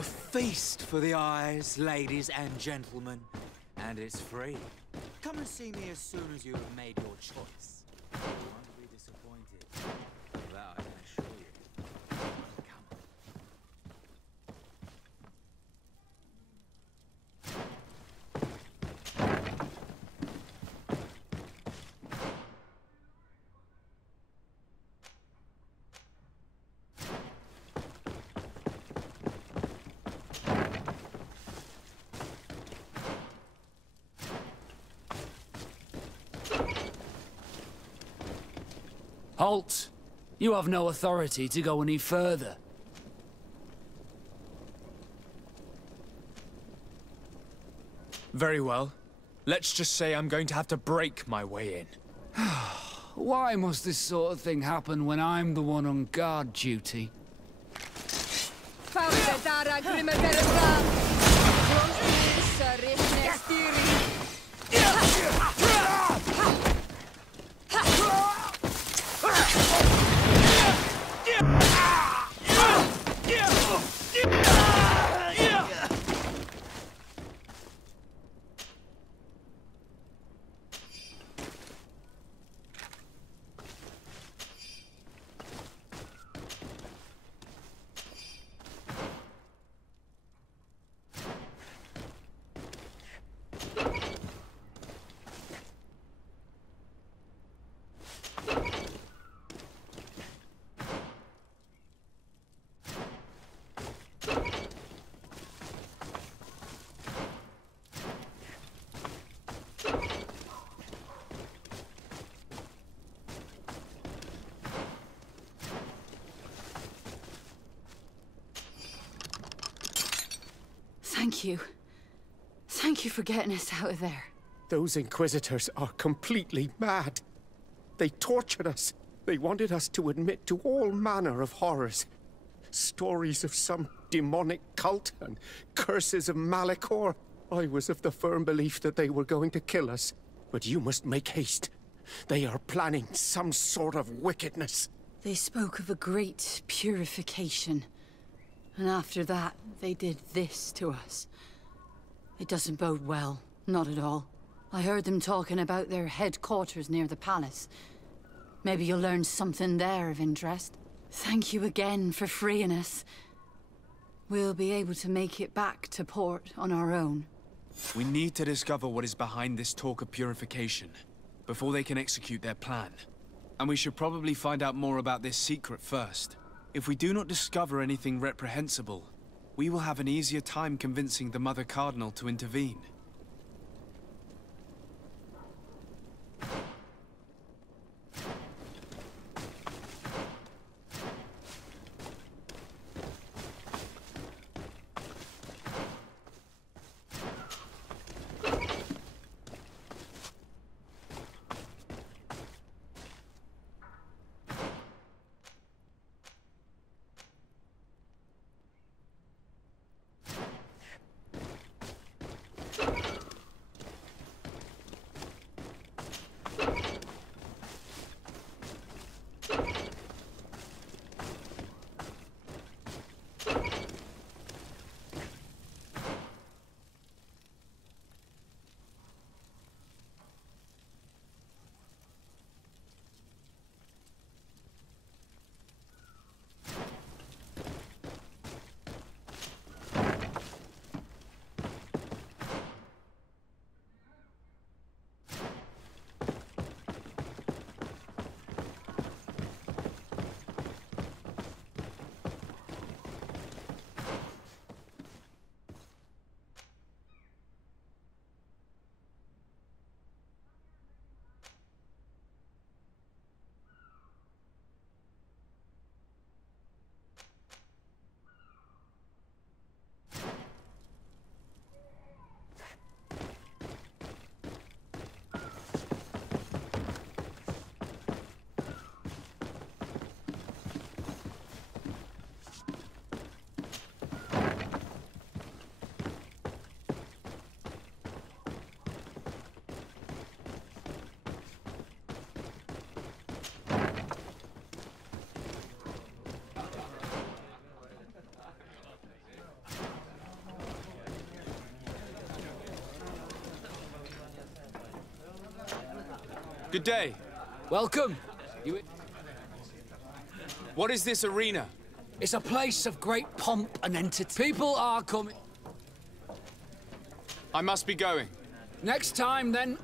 A feast for the eyes, ladies and gentlemen. And it's free. Come and see me as soon as you have made your choice. You won't be disappointed. That I can assure you. Come on. Halt! You have no authority to go any further. Very well. Let's just say I'm going to have to break my way in. Why must this sort of thing happen when I'm the one on guard duty? Thank you. Thank you for getting us out of there. Those Inquisitors are completely mad. They tortured us. They wanted us to admit to all manner of horrors. Stories of some demonic cult and curses of Malachor. I was of the firm belief that they were going to kill us. But you must make haste. They are planning some sort of wickedness. They spoke of a great purification. And after that, they did this to us. It doesn't bode well. Not at all. I heard them talking about their headquarters near the palace. Maybe you'll learn something there of interest. Thank you again for freeing us. We'll be able to make it back to port on our own. We need to discover what is behind this talk of purification, before they can execute their plan. And we should probably find out more about this secret first. If we do not discover anything reprehensible, we will have an easier time convincing the Mother Cardinal to intervene. Good day. Welcome. What is this arena? It's a place of great pomp and entertainment. People are coming. I must be going. Next time, then,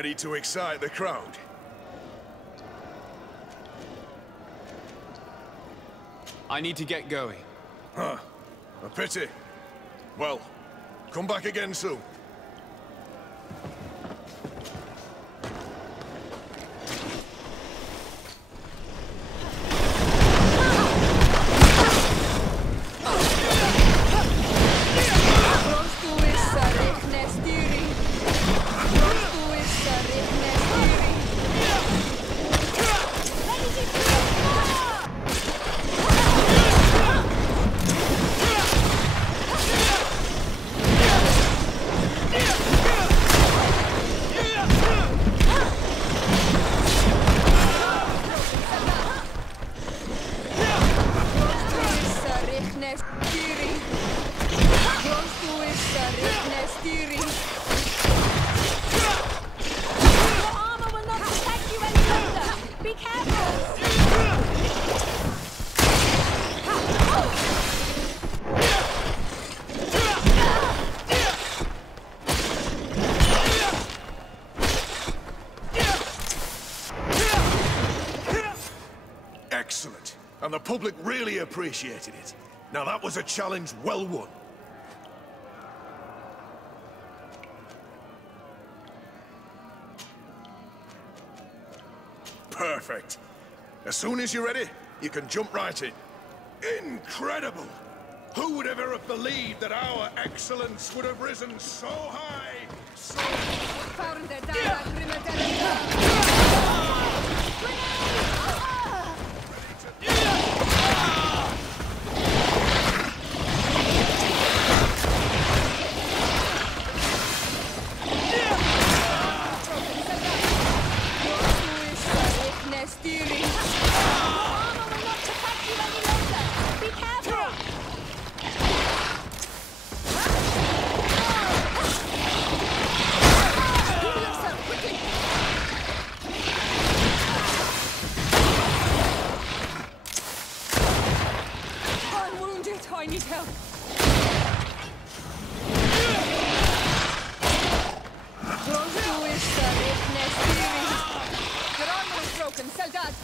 Ready to excite the crowd? I need to get going. Huh. A pity. Well, come back again soon. Excellent. And the public really appreciated it. Now that was a challenge well won. Perfect. As soon as you're ready, you can jump right in. Incredible! Who would ever have believed that our excellence would have risen so high, so... I need help. Your armor is broken, Soldat.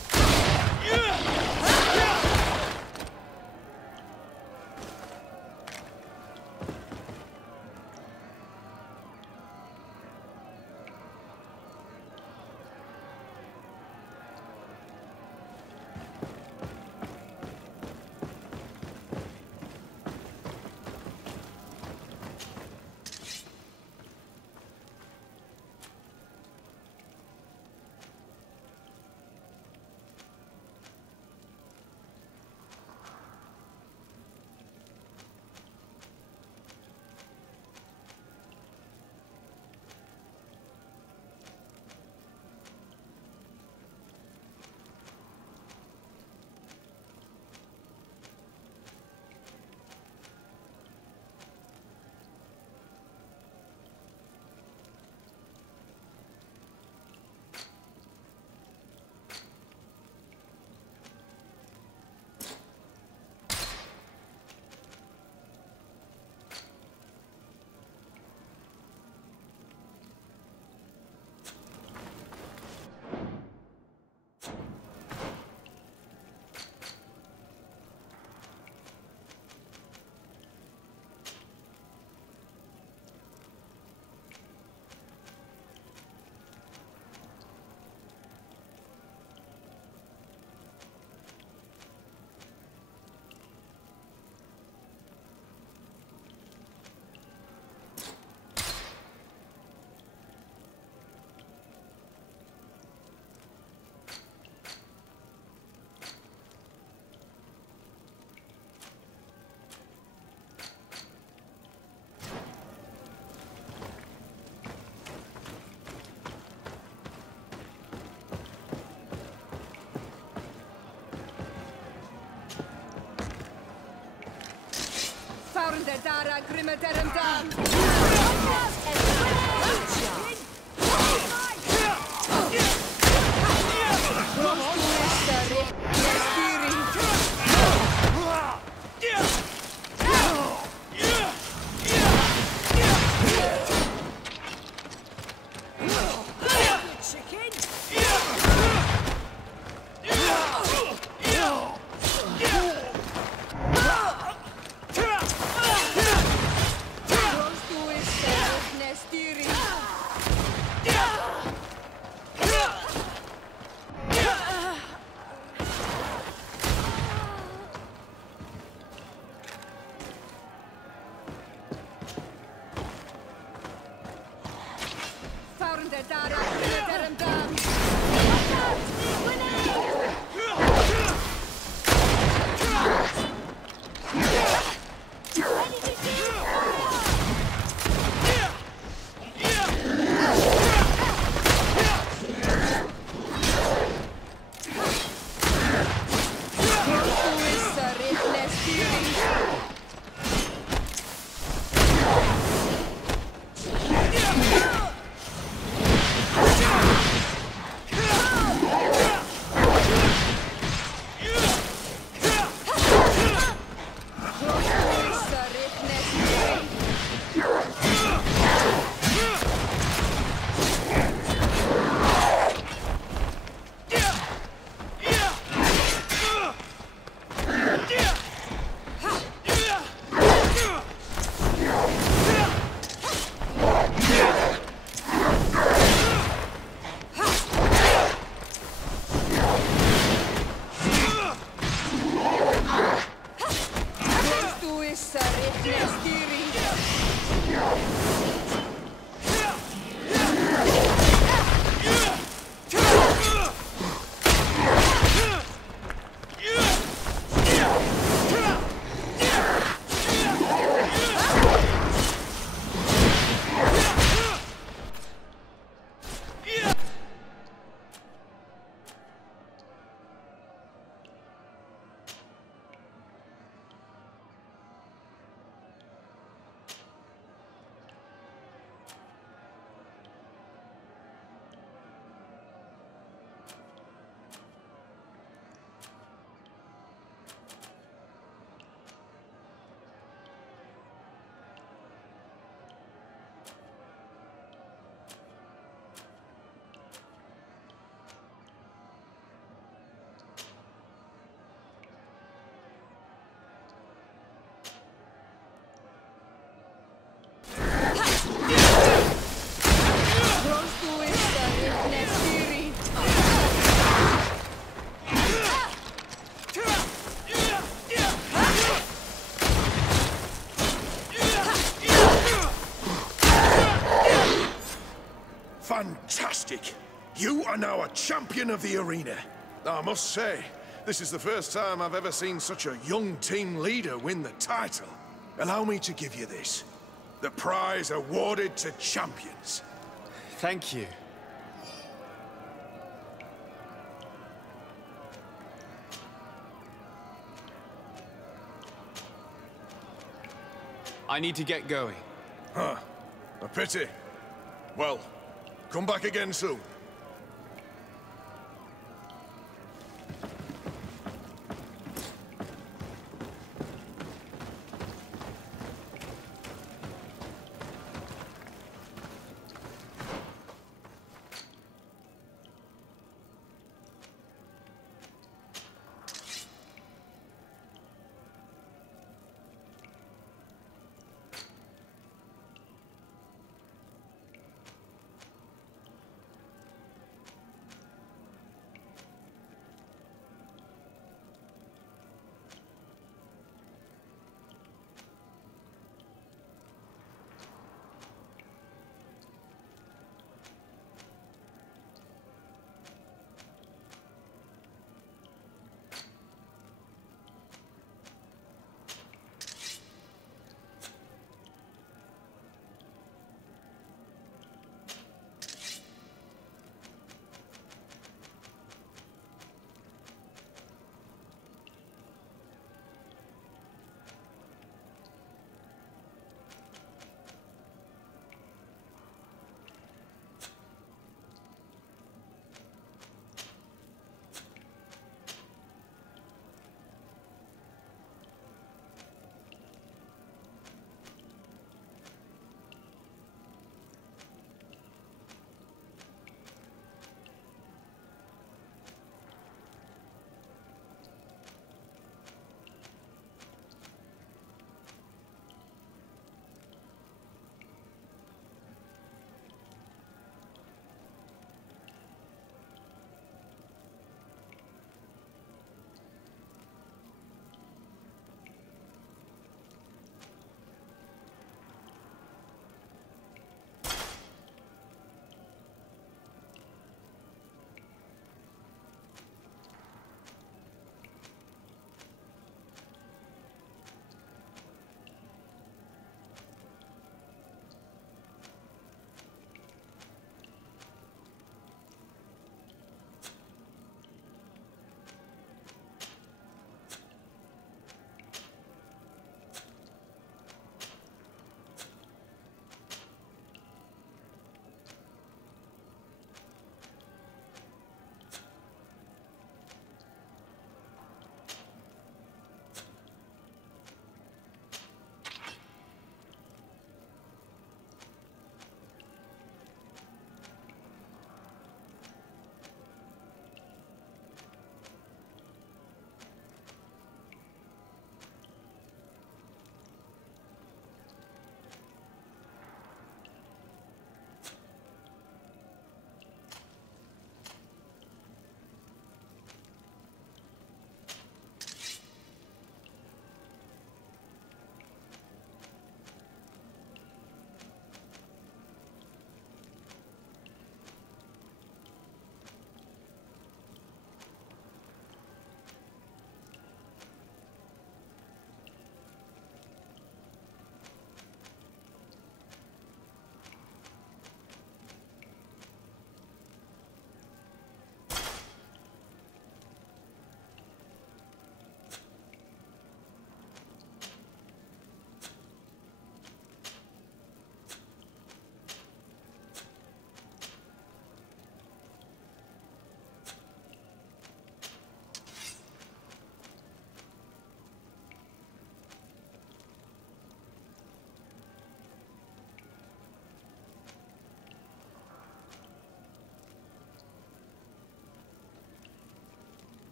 Der Dara grimme deren Dam. Fantastic! You are now a champion of the arena. I must say, this is the first time I've ever seen such a young team leader win the title. Allow me to give you this. The prize awarded to champions. Thank you. I need to get going. Huh. A pity. Well, come back again soon.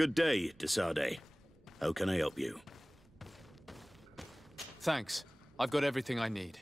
Good day, Desade. How can I help you? Thanks. I've got everything I need.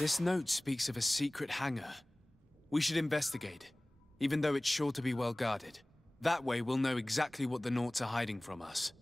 This note speaks of a secret hangar. We should investigate, even though it's sure to be well guarded. That way we'll know exactly what the Naughts are hiding from us.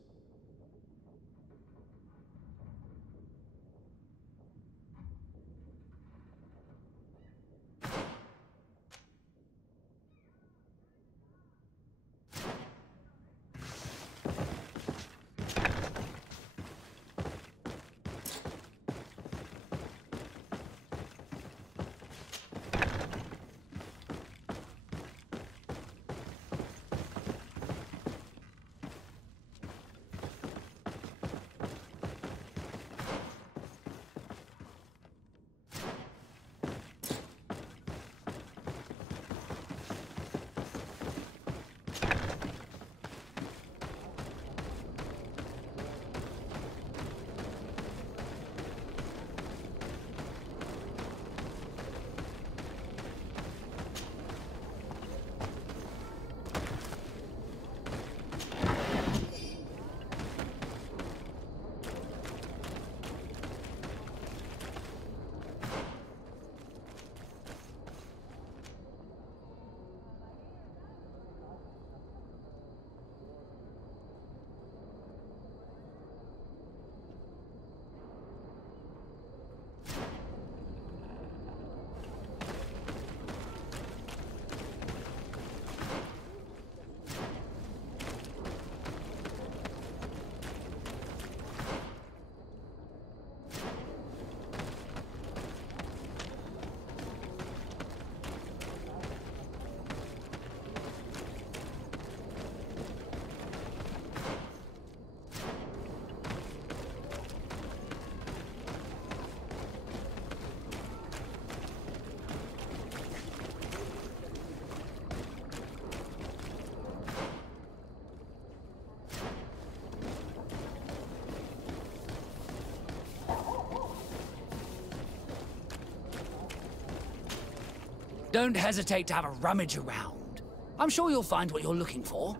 Don't hesitate to have a rummage around. I'm sure you'll find what you're looking for.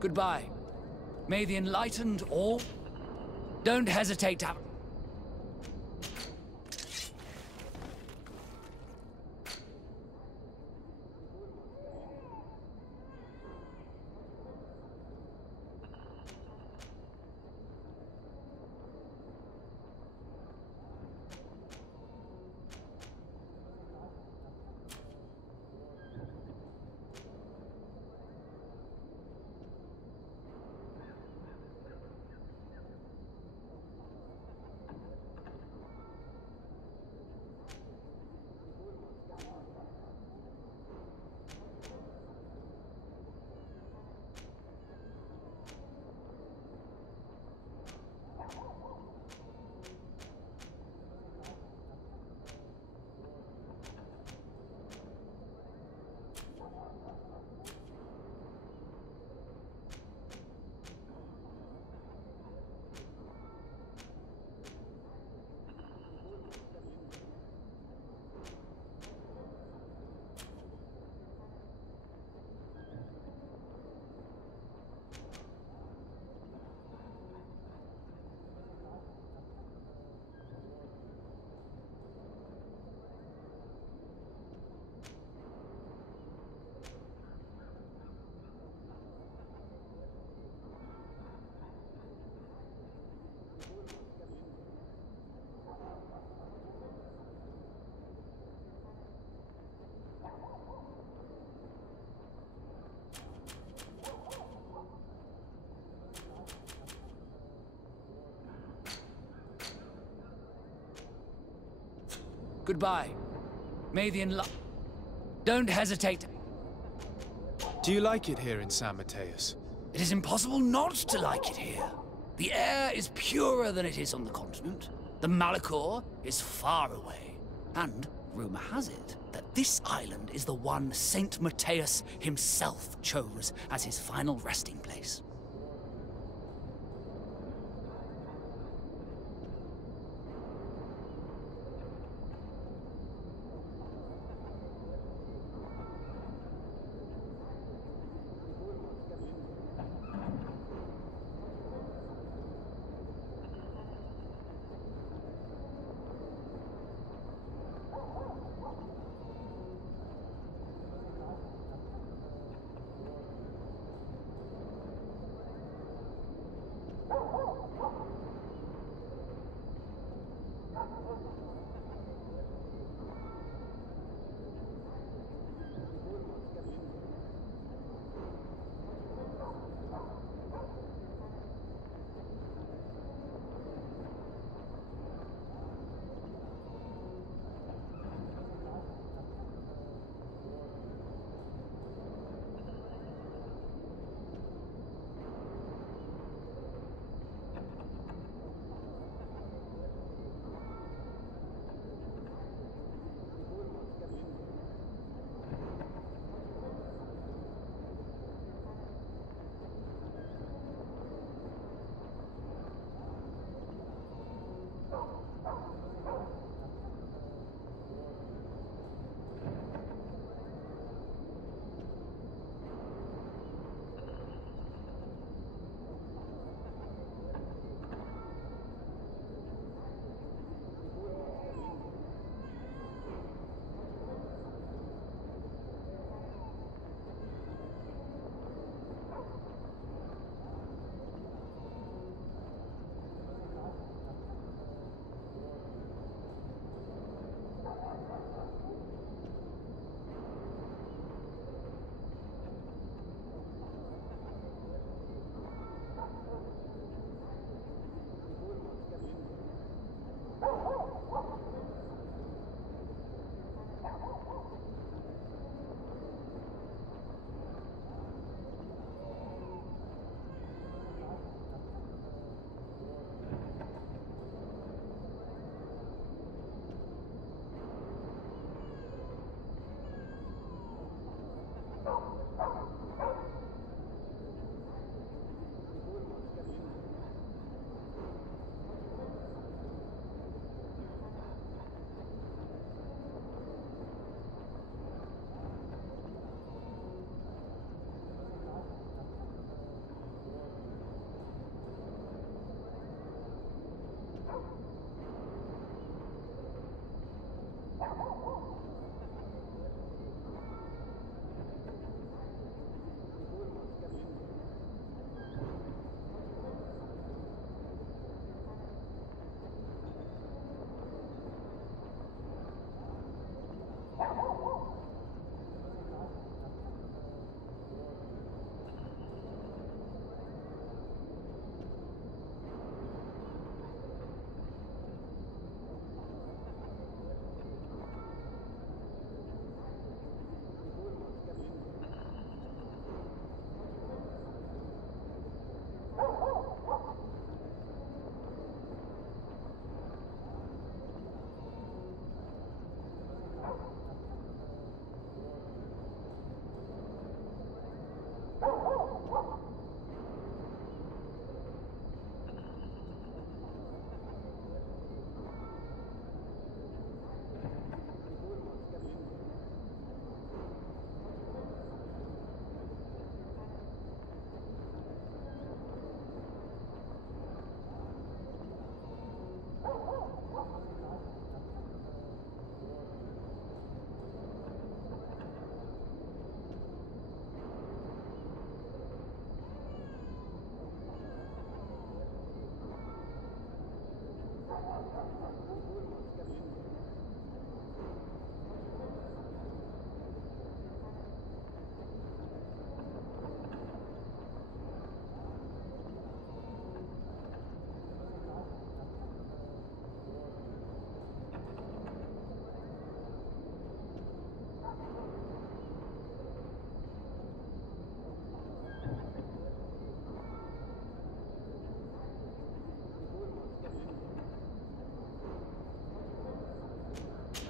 Goodbye. May the enlightened all... Don't hesitate to have... Goodbye. May the Don't hesitate. Do you like it here in San Mateus? It is impossible not to like it here. The air is purer than it is on the continent. The Malachor is far away. And rumor has it that this island is the one Saint Mateus himself chose as his final resting place.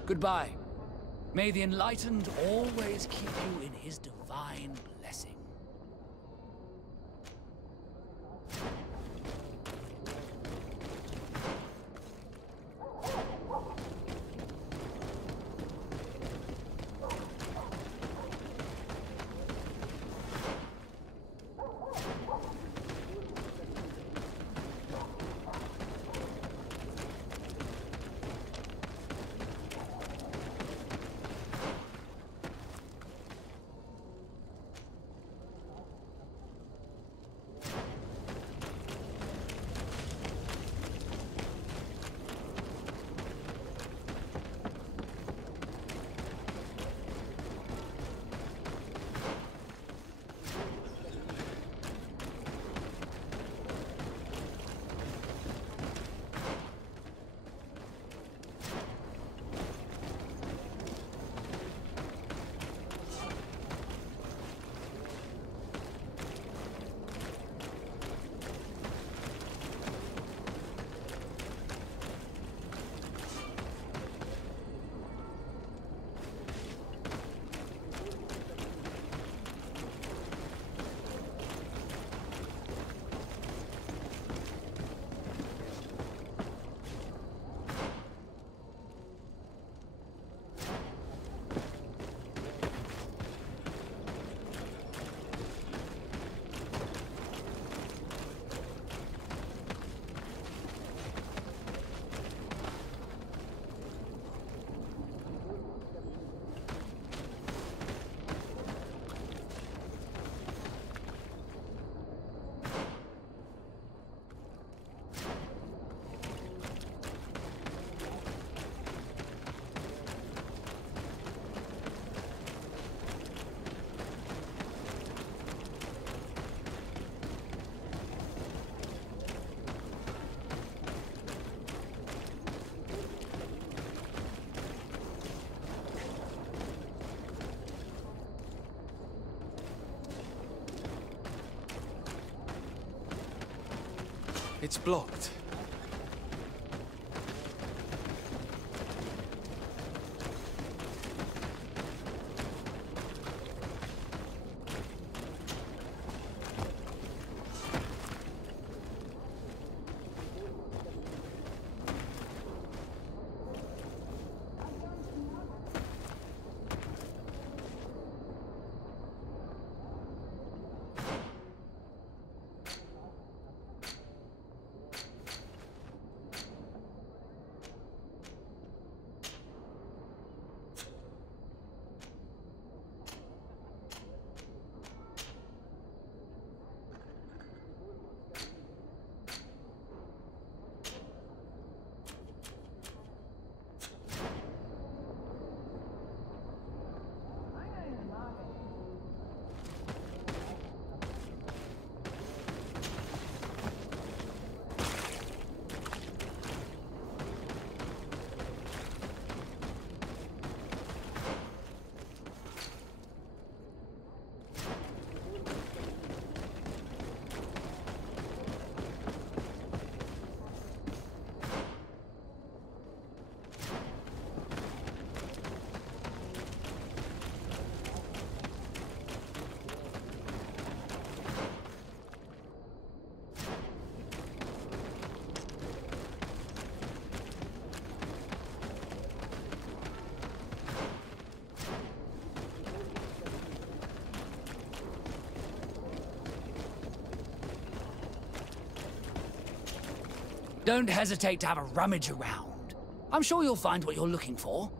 Goodbye. May the Enlightened always keep you in his divine blessing. It's blocked. Don't hesitate to have a rummage around. I'm sure you'll find what you're looking for.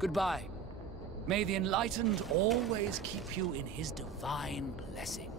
Goodbye. May the Enlightened always keep you in his divine blessing.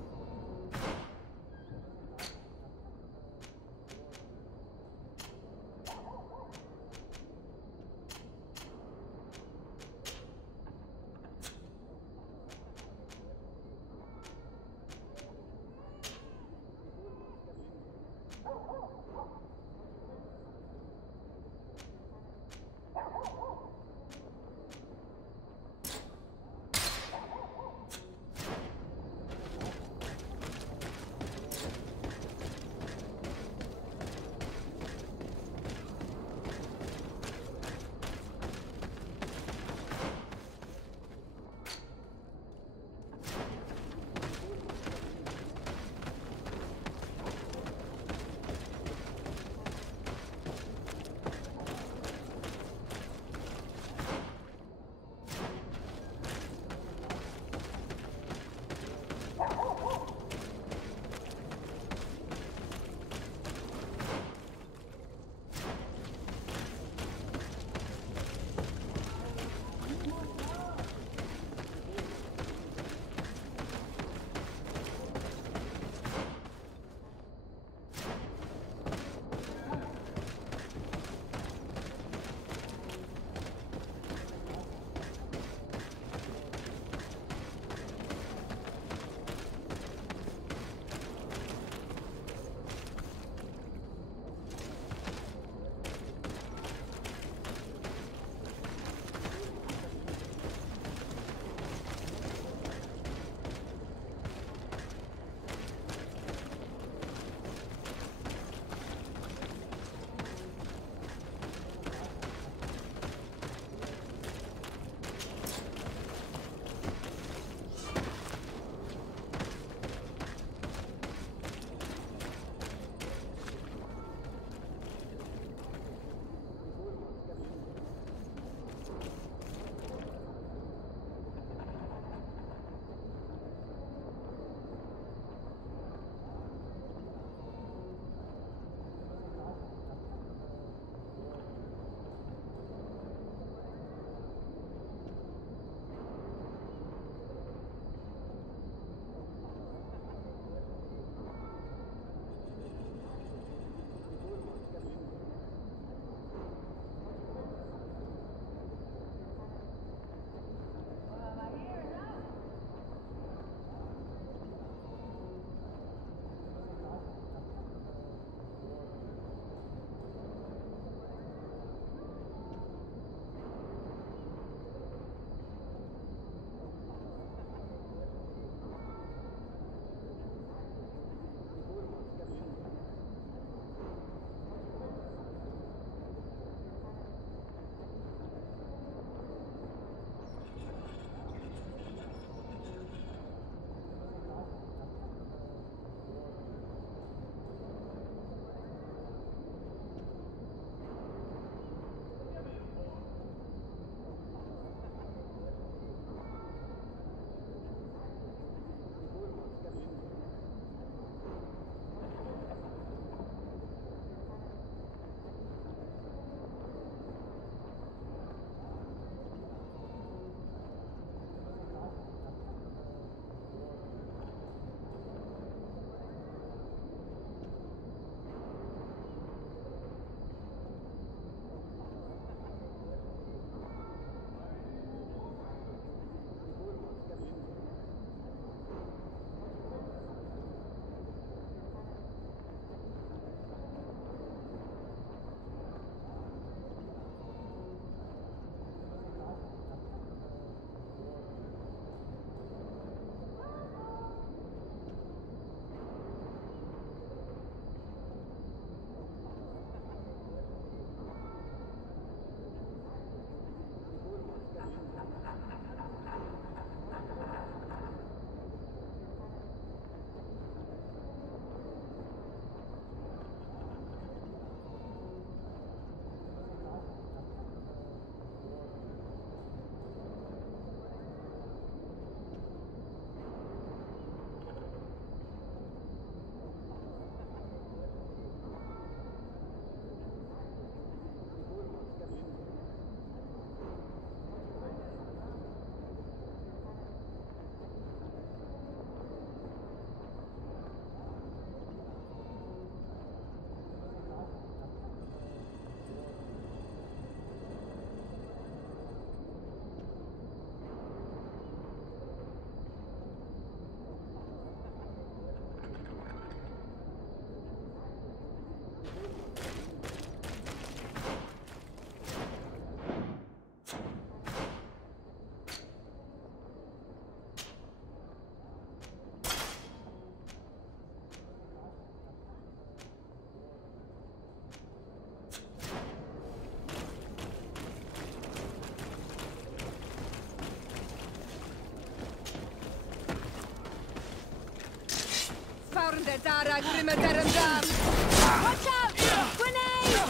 Watch out! Grenade!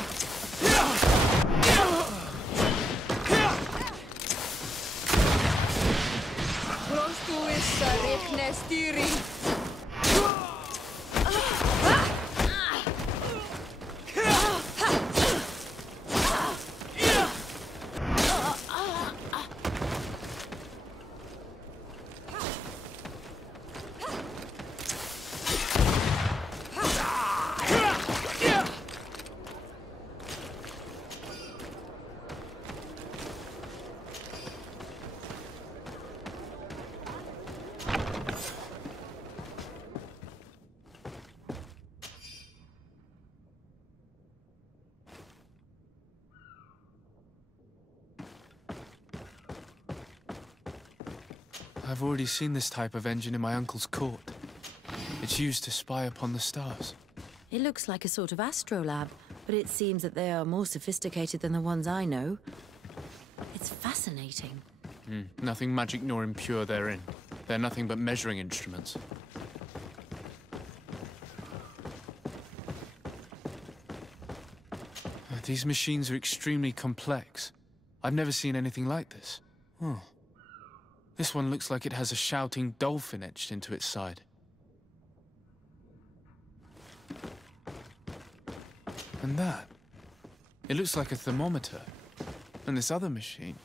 Prostuissa rehne styring. I've already seen this type of engine in my uncle's court. It's used to spy upon the stars. It looks like a sort of astrolabe, but it seems that they are more sophisticated than the ones I know. It's fascinating. Nothing magic nor impure therein. They're nothing but measuring instruments. These machines are extremely complex. I've never seen anything like this. This one looks like it has a shouting dolphin etched into its side. And that. It looks like a thermometer. And this other machine.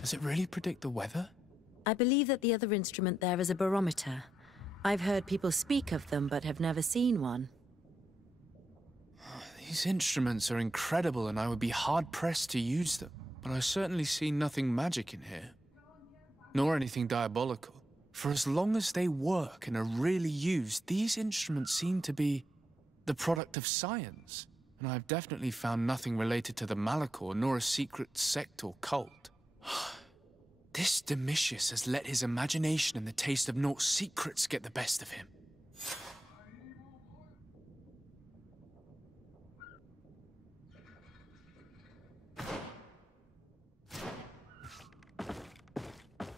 Does it really predict the weather? I believe that the other instrument there is a barometer. I've heard people speak of them, but have never seen one. These instruments are incredible, and I would be hard-pressed to use them. But I certainly see nothing magic in here. Nor anything diabolical. For as long as they work and are really used, these instruments seem to be the product of science. And I've definitely found nothing related to the Malachor, nor a secret sect or cult. This Domitius has let his imagination and the taste of Naught's secrets get the best of him.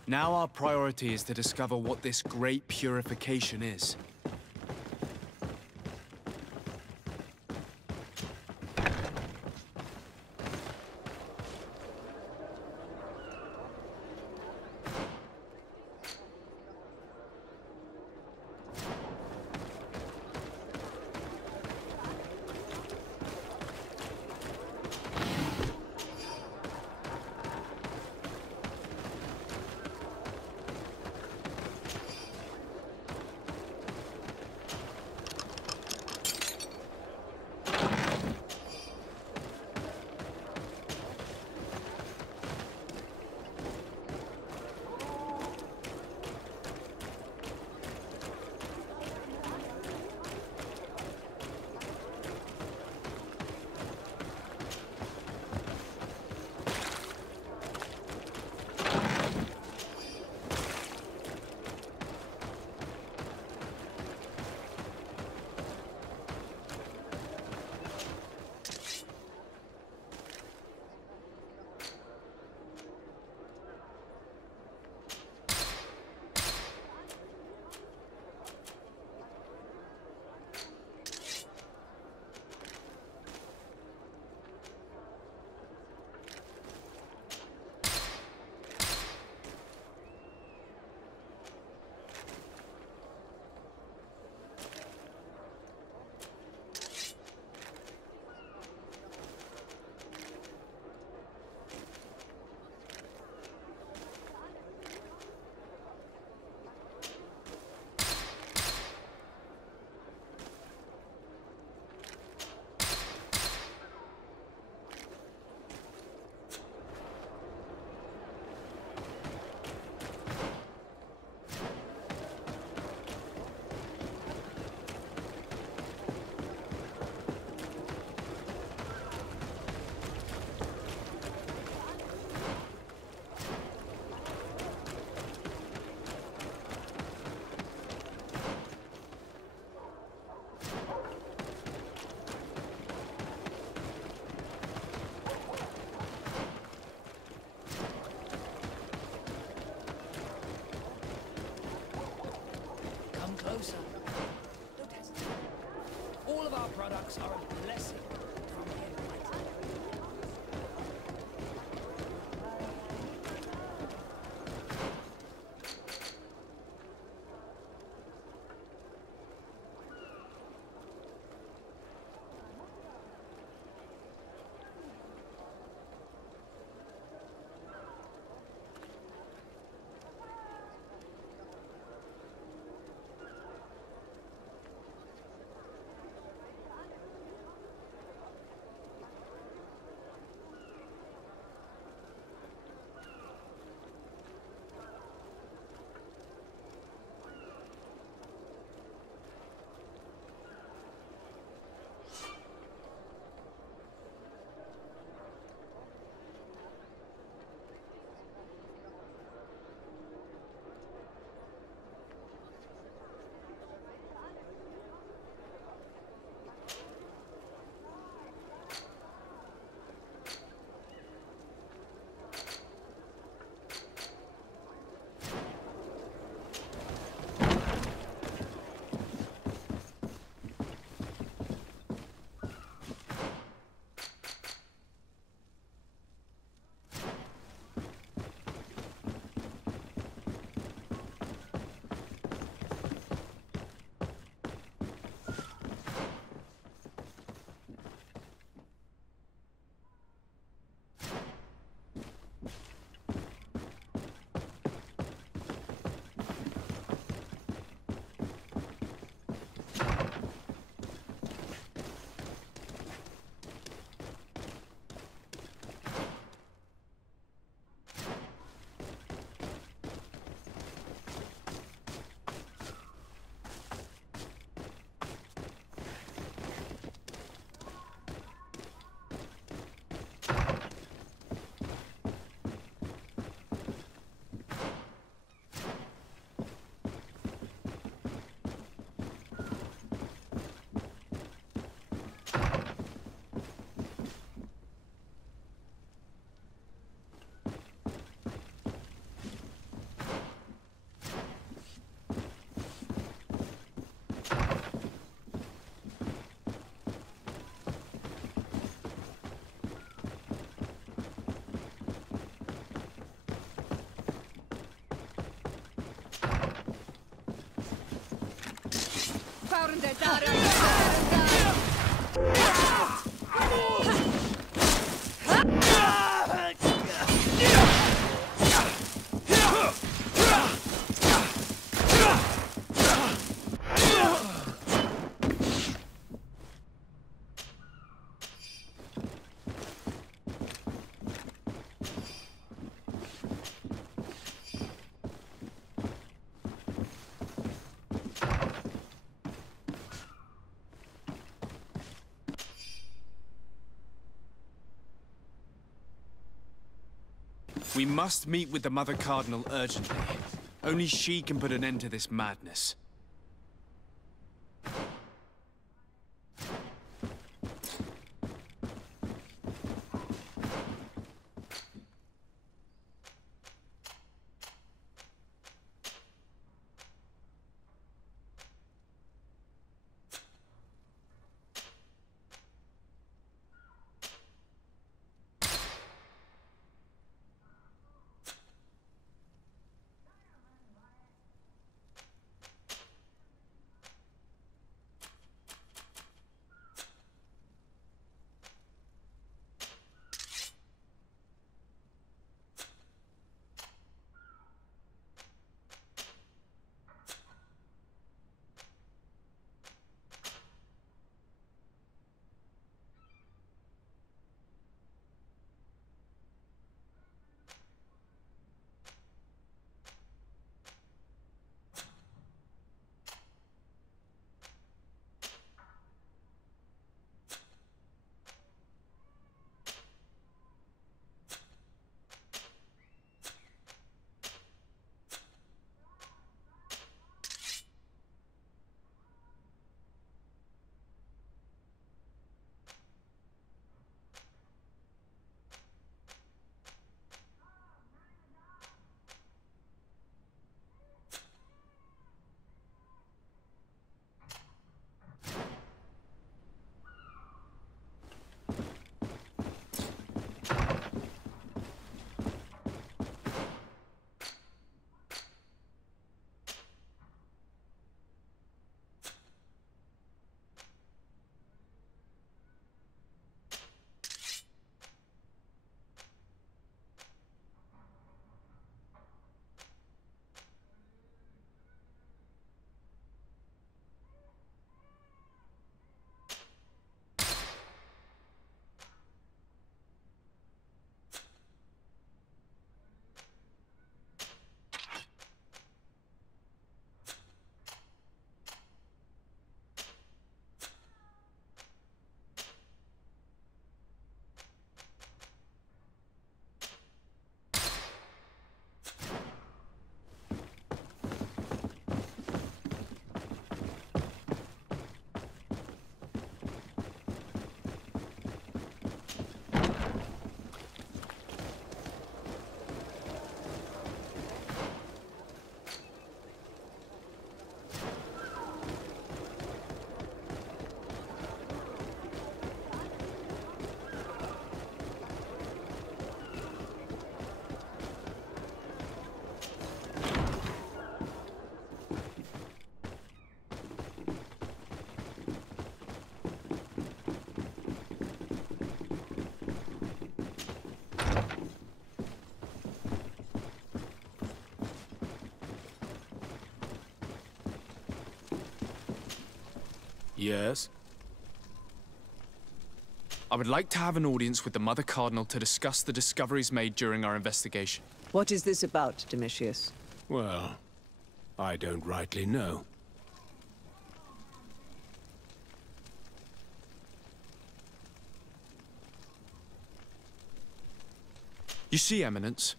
Now our priority is to discover what this great purification is. sharks are a blessing from the Almighty. We must meet with the Mother Cardinal urgently. Only she can put an end to this madness. Yes? I would like to have an audience with the Mother Cardinal to discuss the discoveries made during our investigation. What is this about, Domitius? Well, I don't rightly know. You see, Eminence,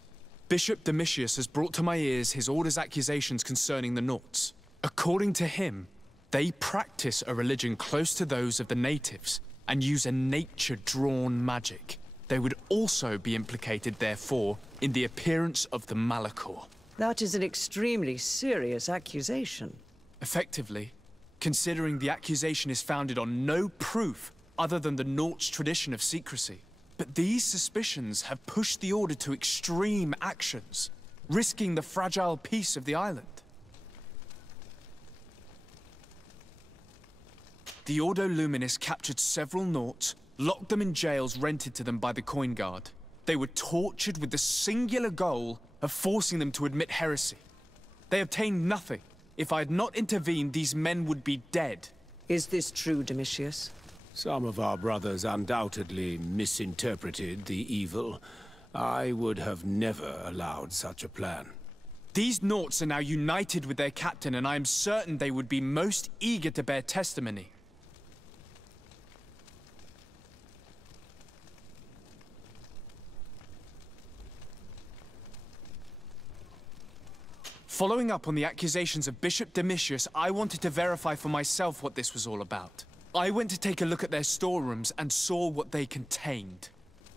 Bishop Domitius has brought to my ears his order's accusations concerning the Nauts. According to him, they practice a religion close to those of the natives and use a nature-drawn magic. They would also be implicated, therefore, in the appearance of the Malachor. That is an extremely serious accusation. Effectively, considering the accusation is founded on no proof other than the Nauts' tradition of secrecy. But these suspicions have pushed the Order to extreme actions, risking the fragile peace of the island. The Ordo Luminis captured several Nauts, locked them in jails rented to them by the Coin Guard. They were tortured with the singular goal of forcing them to admit heresy. They obtained nothing. If I had not intervened, these men would be dead. Is this true, Domitius? Some of our brothers undoubtedly misinterpreted the evil. I would have never allowed such a plan. These Nauts are now united with their captain, and I am certain they would be most eager to bear testimony. Following up on the accusations of Bishop Domitius, I wanted to verify for myself what this was all about. I went to take a look at their storerooms and saw what they contained.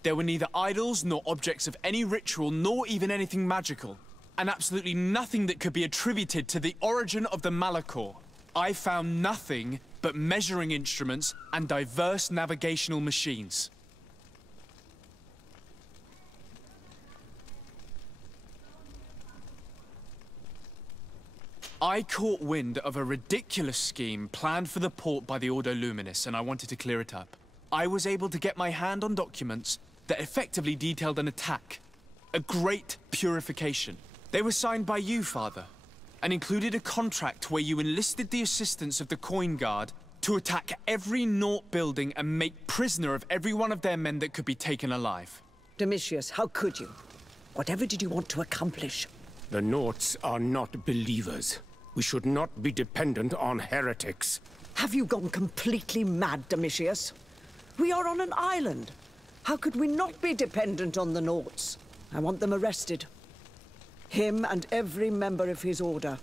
There were neither idols nor objects of any ritual, nor even anything magical, and absolutely nothing that could be attributed to the origin of the Malachor. I found nothing but measuring instruments and diverse navigational machines. I caught wind of a ridiculous scheme planned for the port by the Ordo Luminis, and I wanted to clear it up. I was able to get my hand on documents that effectively detailed an attack. A great purification. They were signed by you, Father, and included a contract where you enlisted the assistance of the Coin Guard to attack every Naut building and make prisoner of every one of their men that could be taken alive. Domitius, how could you? Whatever did you want to accomplish? The Nauts are not believers. We should not be dependent on heretics. Have you gone completely mad, Domitius? We are on an island. How could we not be dependent on the Nauts? I want them arrested. Him and every member of his order.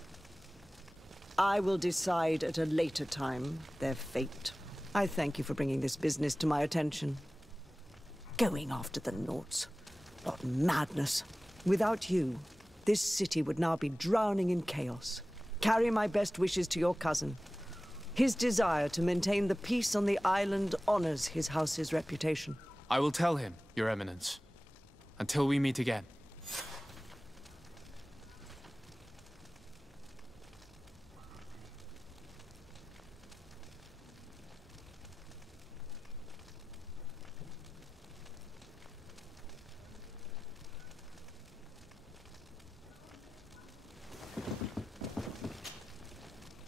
I will decide at a later time their fate. I thank you for bringing this business to my attention. Going after the Nauts. What madness. Without you, this city would now be drowning in chaos. Carry my best wishes to your cousin. His desire to maintain the peace on the island honors his house's reputation. I will tell him, Your Eminence. Until we meet again.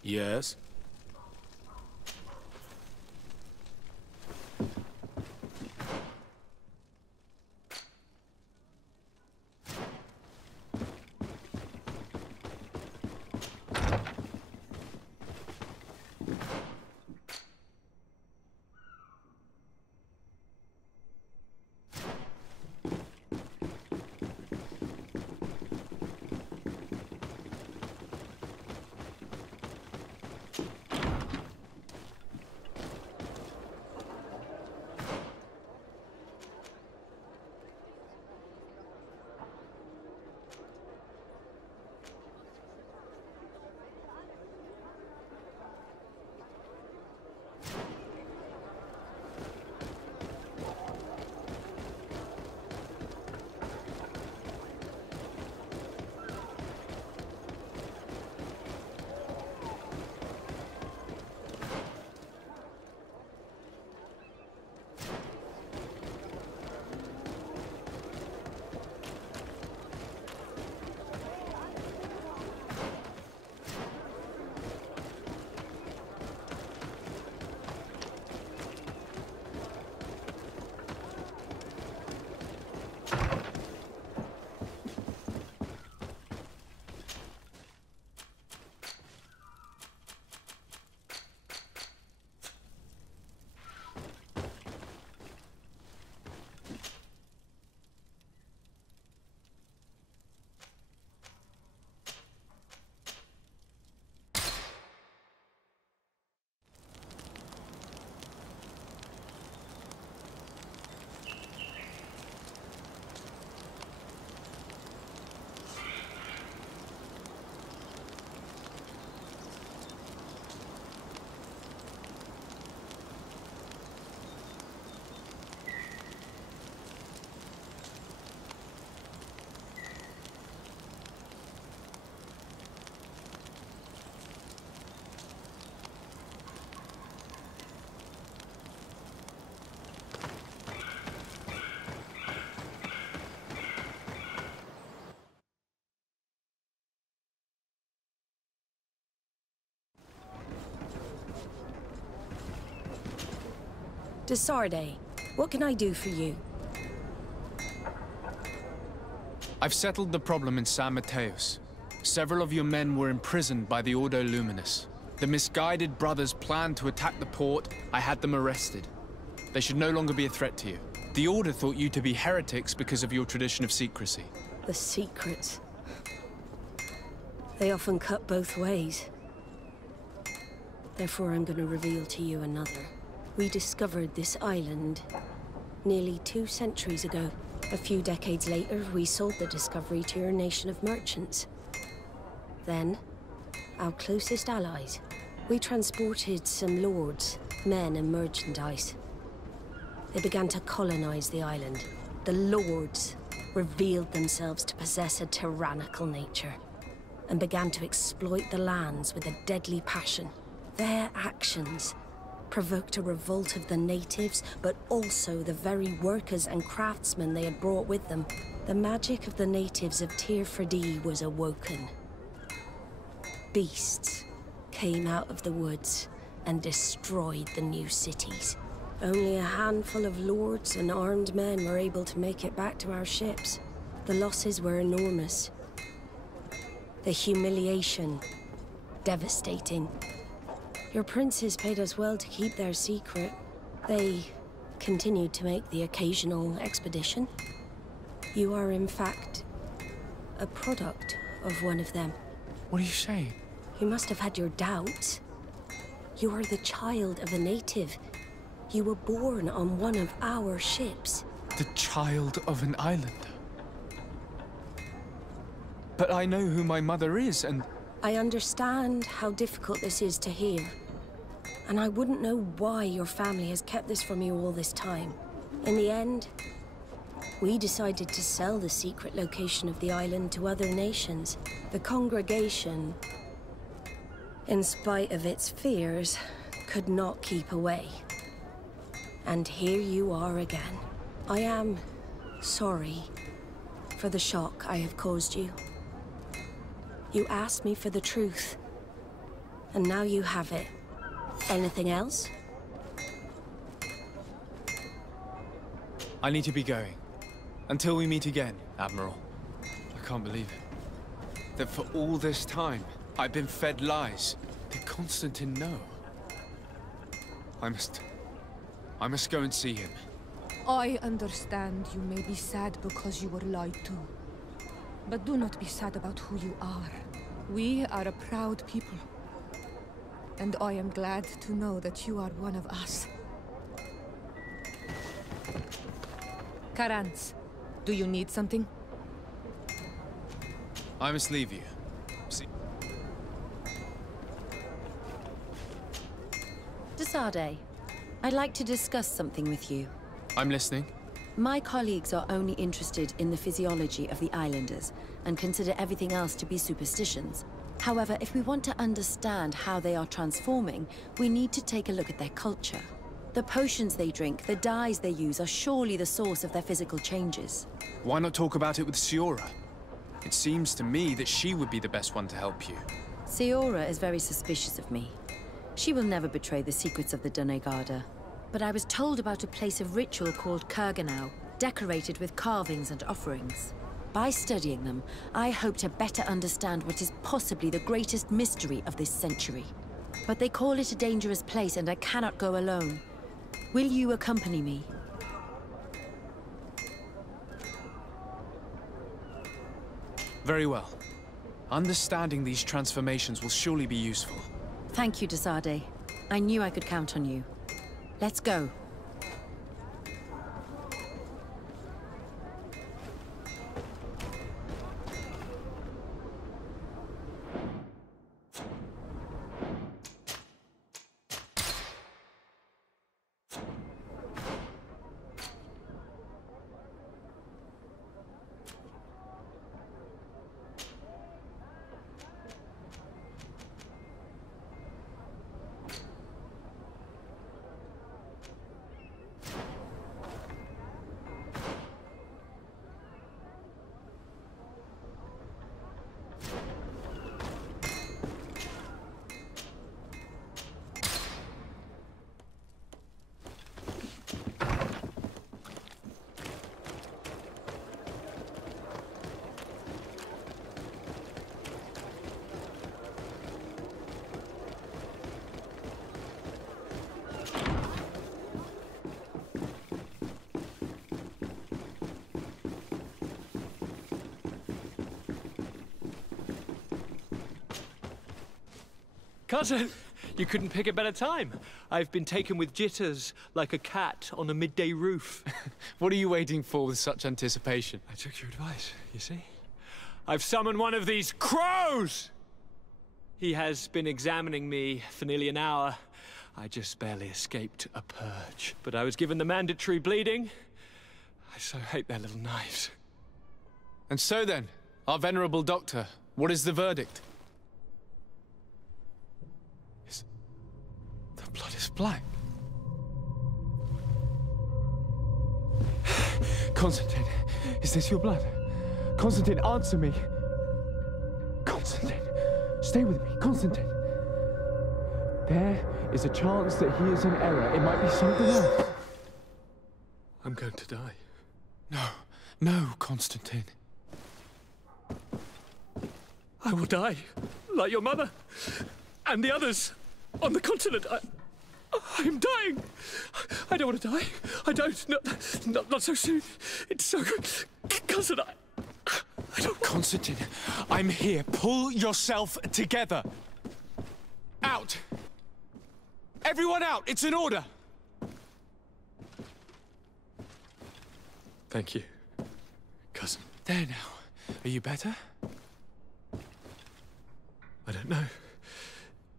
Yes? Desarde, what can I do for you? I've settled the problem in San Mateos. Several of your men were imprisoned by the Ordo Luminous. The misguided brothers planned to attack the port. I had them arrested. They should no longer be a threat to you. The Order thought you to be heretics because of your tradition of secrecy. The secrets. They often cut both ways. Therefore, I'm going to reveal to you another. We discovered this island nearly 2 centuries ago. A few decades later, we sold the discovery to your nation of merchants. Then, our closest allies. We transported some lords, men and merchandise. They began to colonize the island. The lords revealed themselves to possess a tyrannical nature and began to exploit the lands with a deadly passion. Their actions provoked a revolt of the natives, but also the very workers and craftsmen they had brought with them. The magic of the natives of Tir Freddy was awoken. Beasts came out of the woods and destroyed the new cities. Only a handful of lords and armed men were able to make it back to our ships. The losses were enormous. The humiliation, devastating. Your princes paid us well to keep their secret. They continued to make the occasional expedition. You are, in fact, a product of one of them. What are you saying? You must have had your doubts. You are the child of a native. You were born on one of our ships. The child of an islander? But I know who my mother is, and... I understand how difficult this is to hear. And I wouldn't know why your family has kept this from you all this time. In the end, we decided to sell the secret location of the island to other nations. The congregation, in spite of its fears, could not keep away. And here you are again. I am sorry for the shock I have caused you. You asked me for the truth, and now you have it. Anything else? I need to be going. Until we meet again, Admiral. I can't believe it. That for all this time, I've been fed lies. Did Constantine know? I must go and see him. I understand you may be sad because you were lied to. But do not be sad about who you are. We are a proud people. And I am glad to know that you are one of us. Karans, do you need something? I must leave you. Desarde, I'd like to discuss something with you. I'm listening. My colleagues are only interested in the physiology of the islanders and consider everything else to be superstitions. However, if we want to understand how they are transforming, we need to take a look at their culture. The potions they drink, the dyes they use are surely the source of their physical changes. Why not talk about it with Siora? It seems to me that she would be the best one to help you. Siora is very suspicious of me. She will never betray the secrets of the Doneigada. But I was told about a place of ritual called Kurganau, decorated with carvings and offerings. By studying them, I hope to better understand what is possibly the greatest mystery of this century. But they call it a dangerous place, and I cannot go alone. Will you accompany me? Very well. Understanding these transformations will surely be useful. Thank you, Desarde. I knew I could count on you. Let's go. Cousin, you couldn't pick a better time. I've been taken with jitters like a cat on a midday roof. What are you waiting for with such anticipation? I took your advice, you see? I've summoned one of these crows! He has been examining me for nearly an hour. I just barely escaped a purge. But I was given the mandatory bleeding. I so hate their little knives. And so then, our venerable doctor, what is the verdict? The blood is black. Constantine, is this your blood? Constantine, answer me. Constantine, stay with me. Constantine. There is a chance that he is in error. It might be something else. I'm going to die. No, Constantine. I will die, like your mother, and the others on the continent. I'm dying. I don't want to die. I don't. Not so soon. It's so good. Cousin, I don't... Constantine, I'm here. Pull yourself together. Out. Everyone out. It's an order. Thank you, cousin. There now. Are you better? I don't know.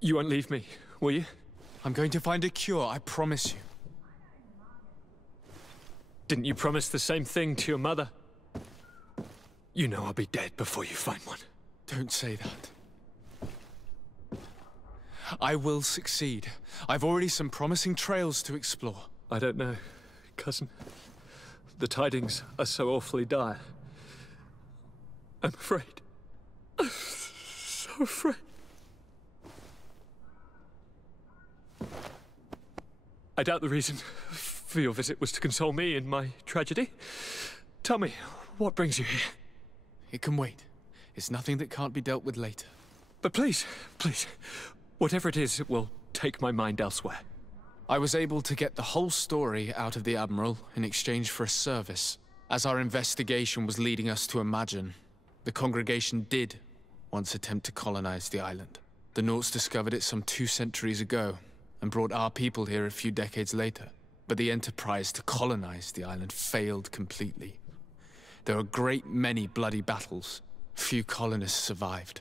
You won't leave me, will you? I'm going to find a cure, I promise you. Didn't you promise the same thing to your mother? You know I'll be dead before you find one. Don't say that. I will succeed. I've already some promising trails to explore. I don't know, cousin. The tidings are so awfully dire. I'm afraid. I'm so afraid. I doubt the reason for your visit was to console me in my tragedy. Tell me, what brings you here? It can wait. It's nothing that can't be dealt with later. But please, whatever it is, it will take my mind elsewhere. I was able to get the whole story out of the Admiral in exchange for a service. As our investigation was leading us to imagine, the congregation did once attempt to colonize the island. The Nauts discovered it some 2 centuries ago, and brought our people here a few decades later. But the enterprise to colonize the island failed completely. There were a great many bloody battles. Few colonists survived.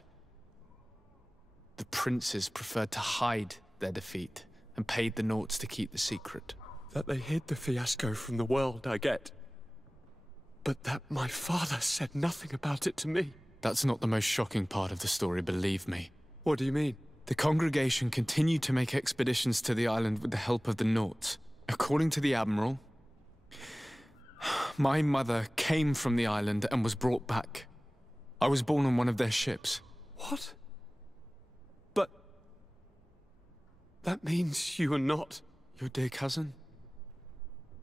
The princes preferred to hide their defeat, and paid the Nauts to keep the secret. That they hid the fiasco from the world, I get. But that my father said nothing about it to me. That's not the most shocking part of the story, believe me. What do you mean? The congregation continued to make expeditions to the island with the help of the Nauts. According to the Admiral, my mother came from the island and was brought back. I was born on one of their ships. What? But... that means you are not... your dear cousin?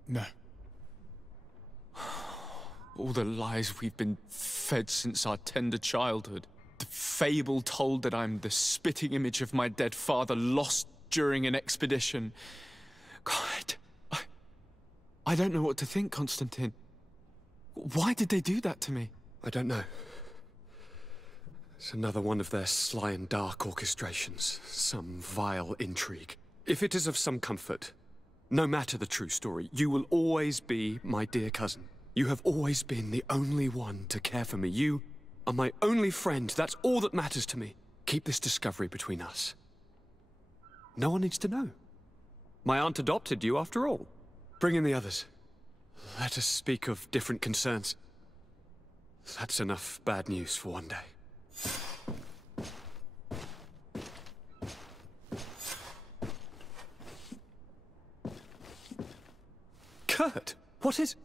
No. All the lies we've been fed since our tender childhood. The fable told that I'm the spitting image of my dead father, lost during an expedition. God, I don't know what to think, Constantine. Why did they do that to me? I don't know. It's another one of their sly and dark orchestrations. Some vile intrigue. If it is of some comfort, no matter the true story, you will always be my dear cousin. You have always been the only one to care for me. You are my only friend. That's all that matters to me. Keep this discovery between us. No one needs to know. My aunt adopted you after all. Bring in the others. Let us speak of different concerns. That's enough bad news for one day. Kurt, what is...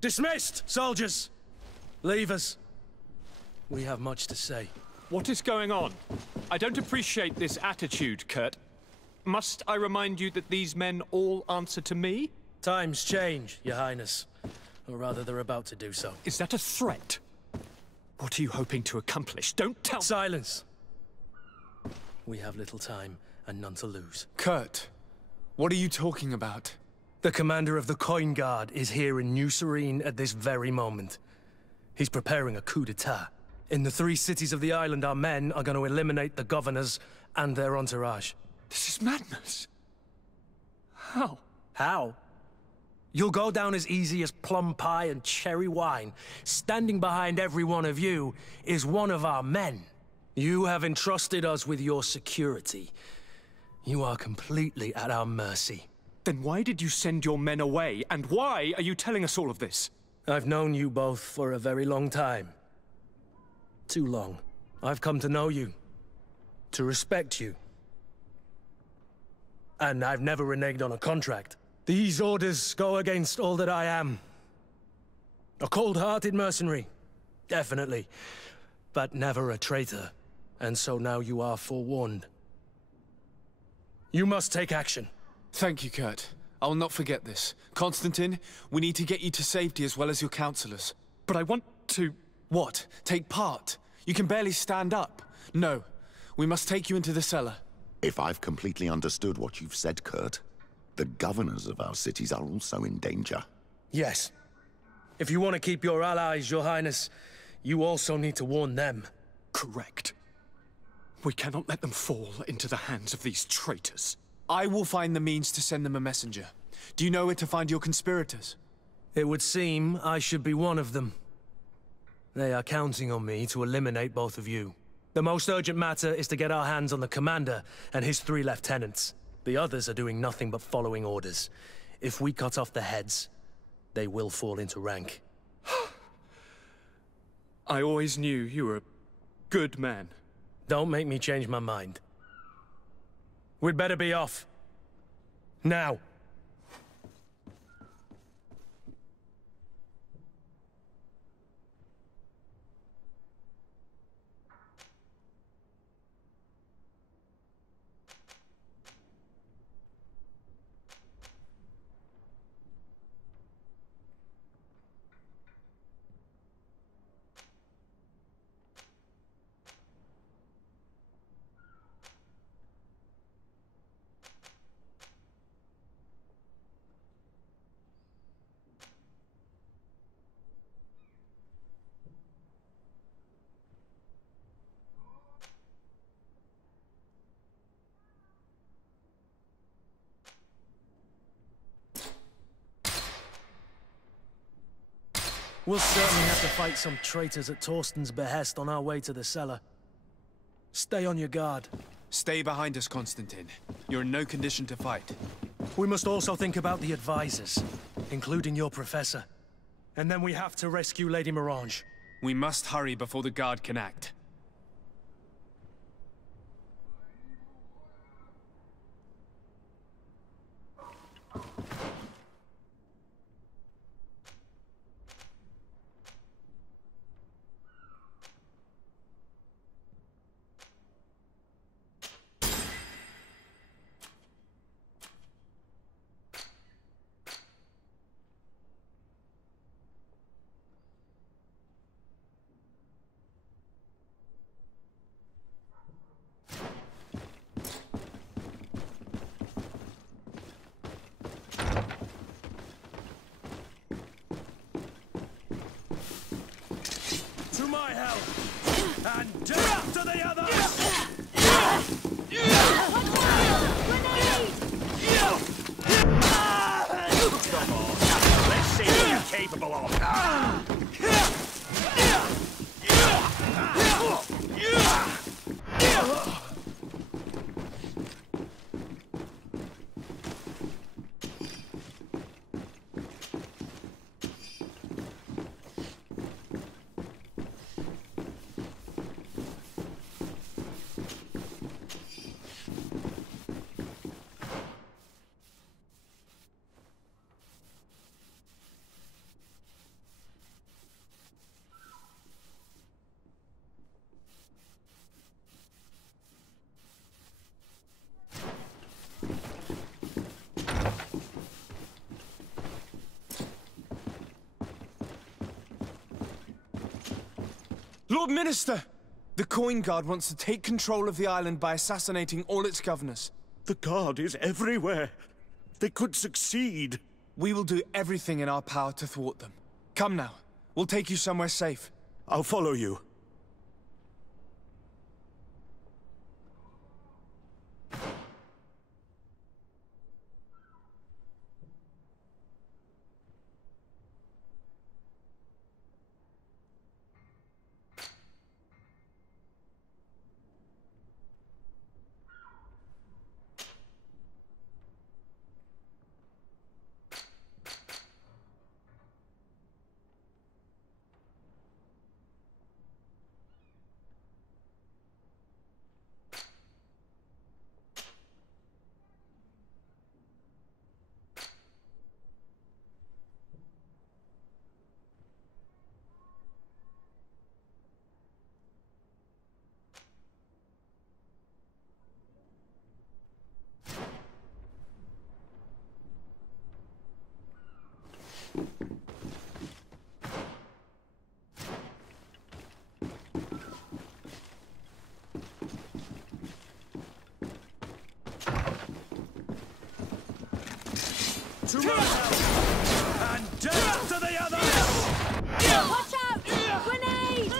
Dismissed, soldiers! Leave us. We have much to say. What is going on? I don't appreciate this attitude, Kurt. Must I remind you that these men all answer to me? Times change, Your Highness. Or rather, they're about to do so. Is that a threat? What are you hoping to accomplish? Don't tell... Silence! We have little time and none to lose. Kurt, what are you talking about? The commander of the Coin Guard is here in New Serene at this very moment. He's preparing a coup d'etat. In the 3 cities of the island, our men are going to eliminate the governors and their entourage. This is madness. How? How? You'll go down as easy as plum pie and cherry wine. Standing behind every one of you is one of our men. You have entrusted us with your security. You are completely at our mercy. Then why did you send your men away? And why are you telling us all of this? I've known you both for a very long time. Too long. I've come to know you. To respect you. And I've never reneged on a contract. These orders go against all that I am. A cold-hearted mercenary. Definitely. But never a traitor. And so now you are forewarned. You must take action. Thank you, Kurt. I will not forget this. Constantine, we need to get you to safety as well as your counselors. But I want to... What? Take part? You can barely stand up. No. We must take you into the cellar. If I've completely understood what you've said, Kurt, the governors of our cities are also in danger. Yes. If you want to keep your allies, Your Highness, you also need to warn them. Correct. We cannot let them fall into the hands of these traitors. I will find the means to send them a messenger. Do you know where to find your conspirators? It would seem I should be one of them. They are counting on me to eliminate both of you. The most urgent matter is to get our hands on the commander and his 3 lieutenants. The others are doing nothing but following orders. If we cut off their heads, they will fall into rank. I always knew you were a good man. Don't make me change my mind. We'd better be off. Now. We'll certainly have to fight some traitors at Torsten's behest on our way to the cellar. Stay on your guard. Stay behind us, Constantine. You're in no condition to fight. We must also think about the advisors, including your professor. And then we have to rescue Lady Mirange. We must hurry before the guard can act. To my help! And death to the others! Come on, let's see what you're capable of. Lord Minister! The Coin Guard wants to take control of the island by assassinating all its governors. The Guard is everywhere. They could succeed. We will do everything in our power to thwart them. Come now. We'll take you somewhere safe. I'll follow you. to my help! And death to the other! Watch out! Grenade!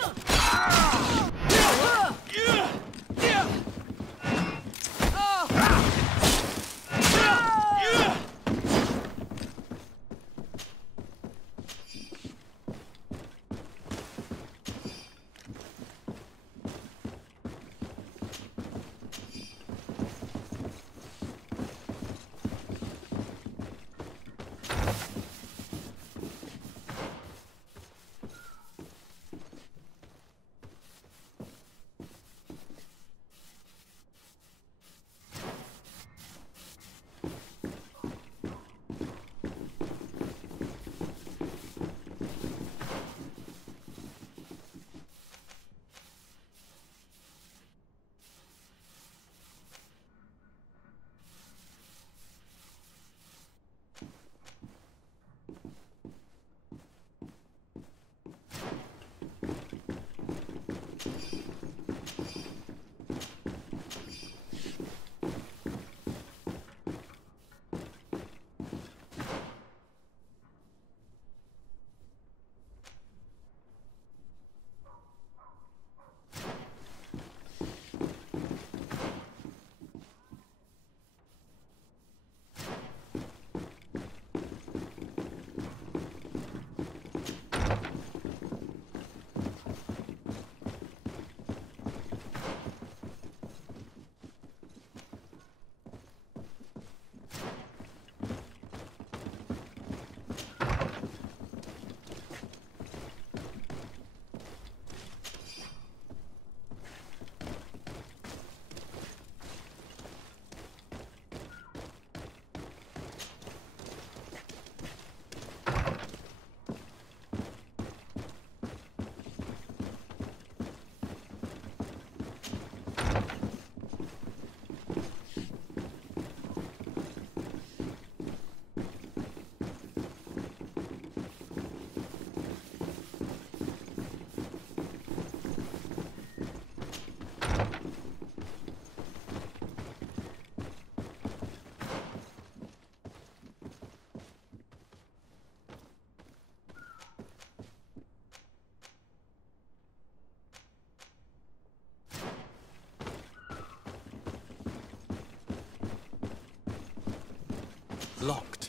Locked.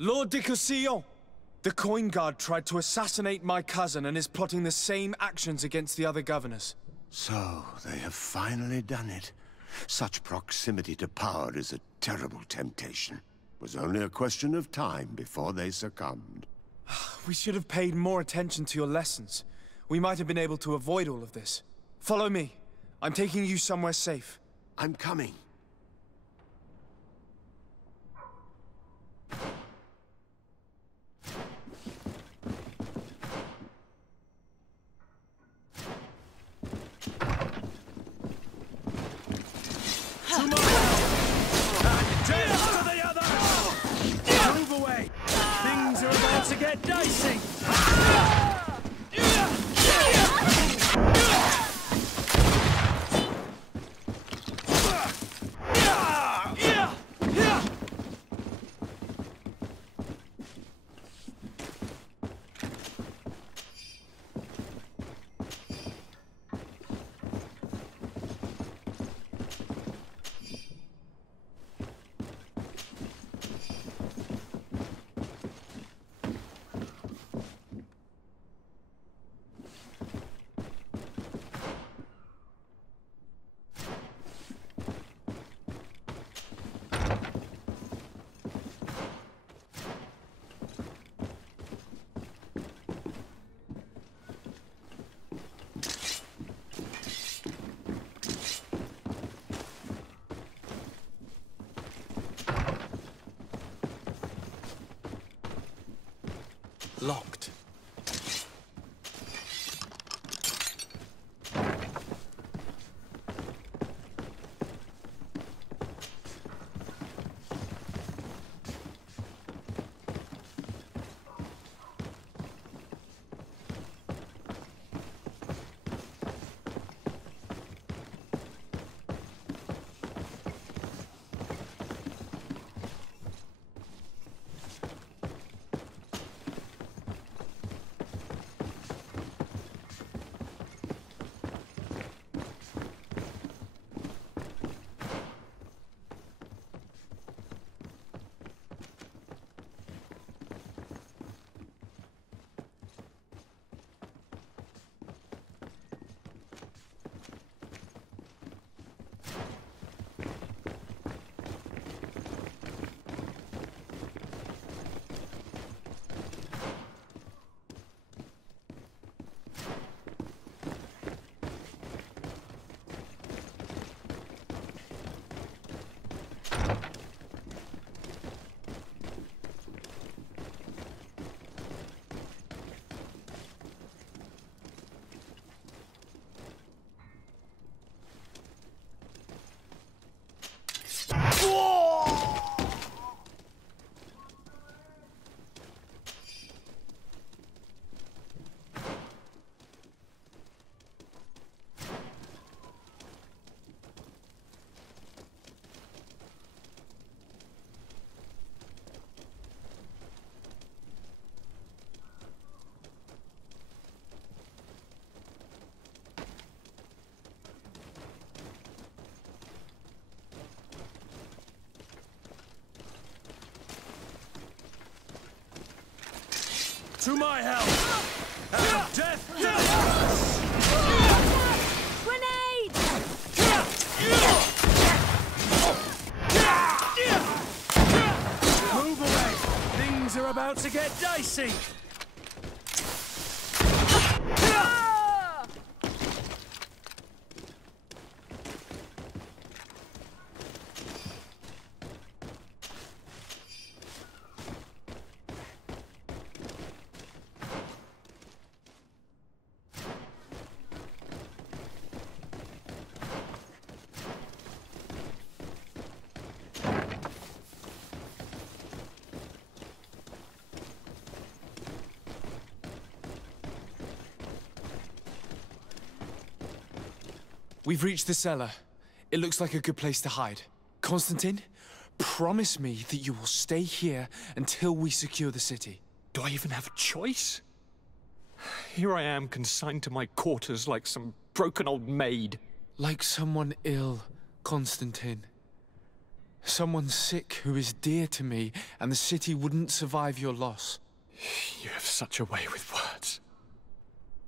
Lord de Cossillon! The Coin Guard tried to assassinate my cousin and is plotting the same actions against the other governors. So, they have finally done it. Such proximity to power is a terrible temptation. It was only a question of time before they succumbed. We should have paid more attention to your lessons. We might have been able to avoid all of this. Follow me. I'm taking you somewhere safe. I'm coming. To get dicey! Locked. To my help! And death! Grenade! Move away! Things are about to get dicey! We've reached the cellar. It looks like a good place to hide. Constantine, promise me that you will stay here until we secure the city. Do I even have a choice? Here I am, consigned to my quarters like some broken old maid. Like someone ill, Constantine. Someone sick who is dear to me, and the city wouldn't survive your loss. You have such a way with words.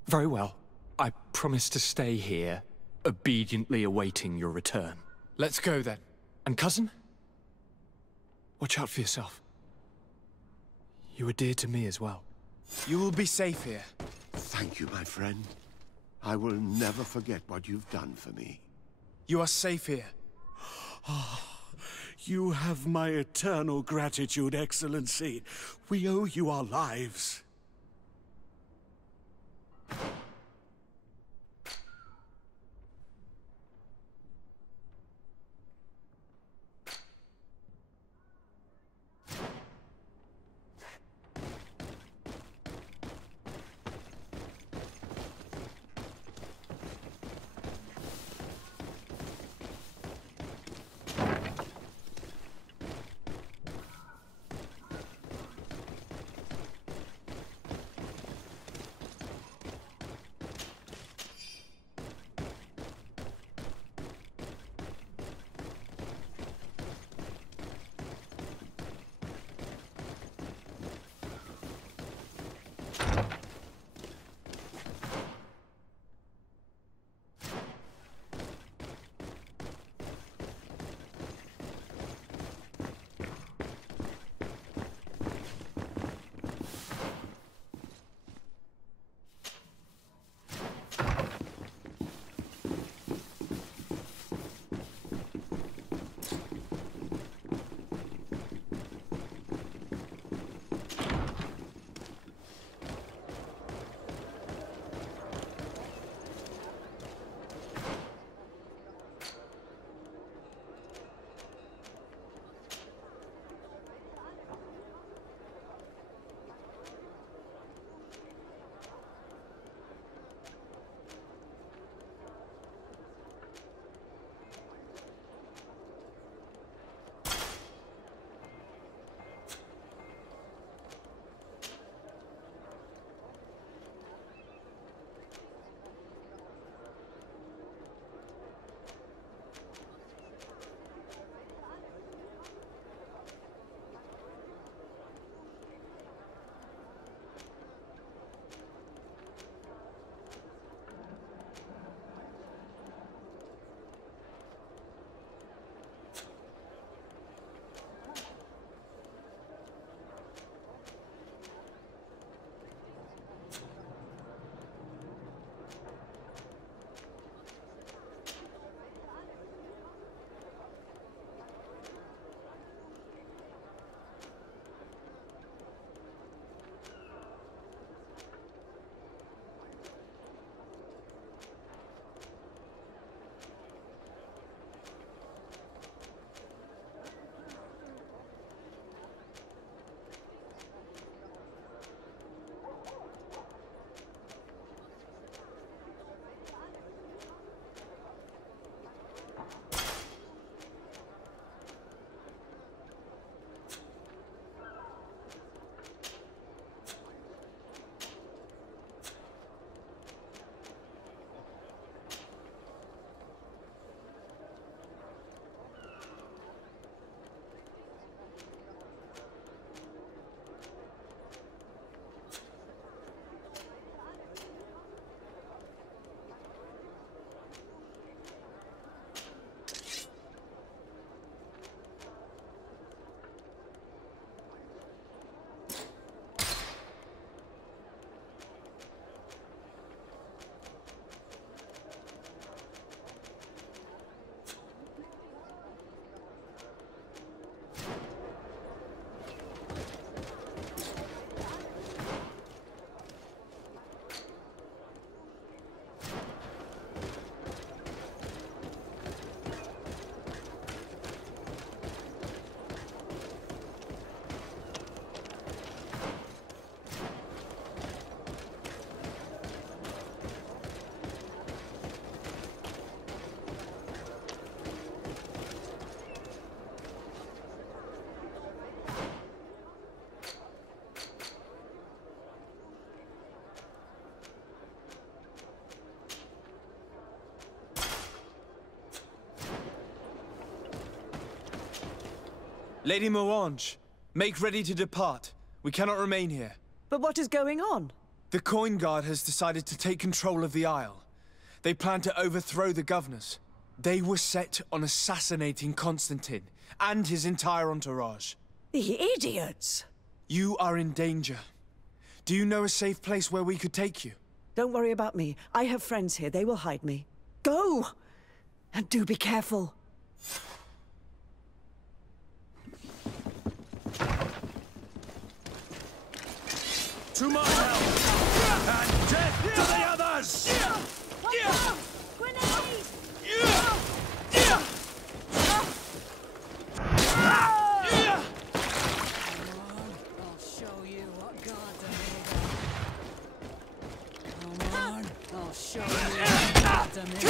Very well. I promise to stay here, obediently awaiting your return. Let's go then. And cousin? Watch out for yourself. You are dear to me as well. You will be safe here. Thank you, my friend. I will never forget what you've done for me. You are safe here. You have my eternal gratitude, Excellency. We owe you our lives. Lady Moange, make ready to depart. We cannot remain here. But what is going on? The Coin Guard has decided to take control of the Isle. They plan to overthrow the governors. They were set on assassinating Constantine and his entire entourage. The idiots! You are in danger. Do you know a safe place where we could take you? Don't worry about me. I have friends here. They will hide me. Go! And do be careful. To my help! And death to the others! I'll show you what Gotham is.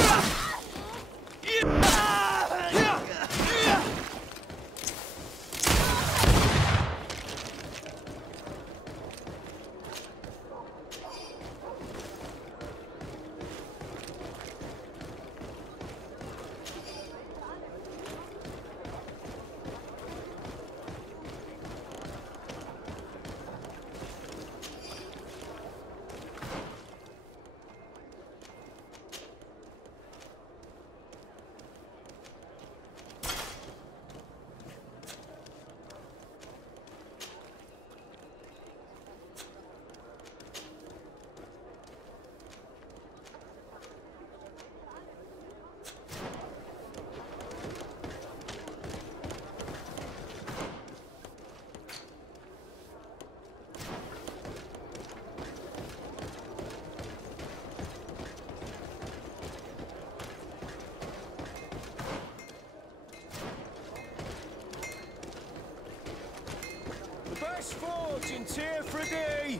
Best forge in tier 3D!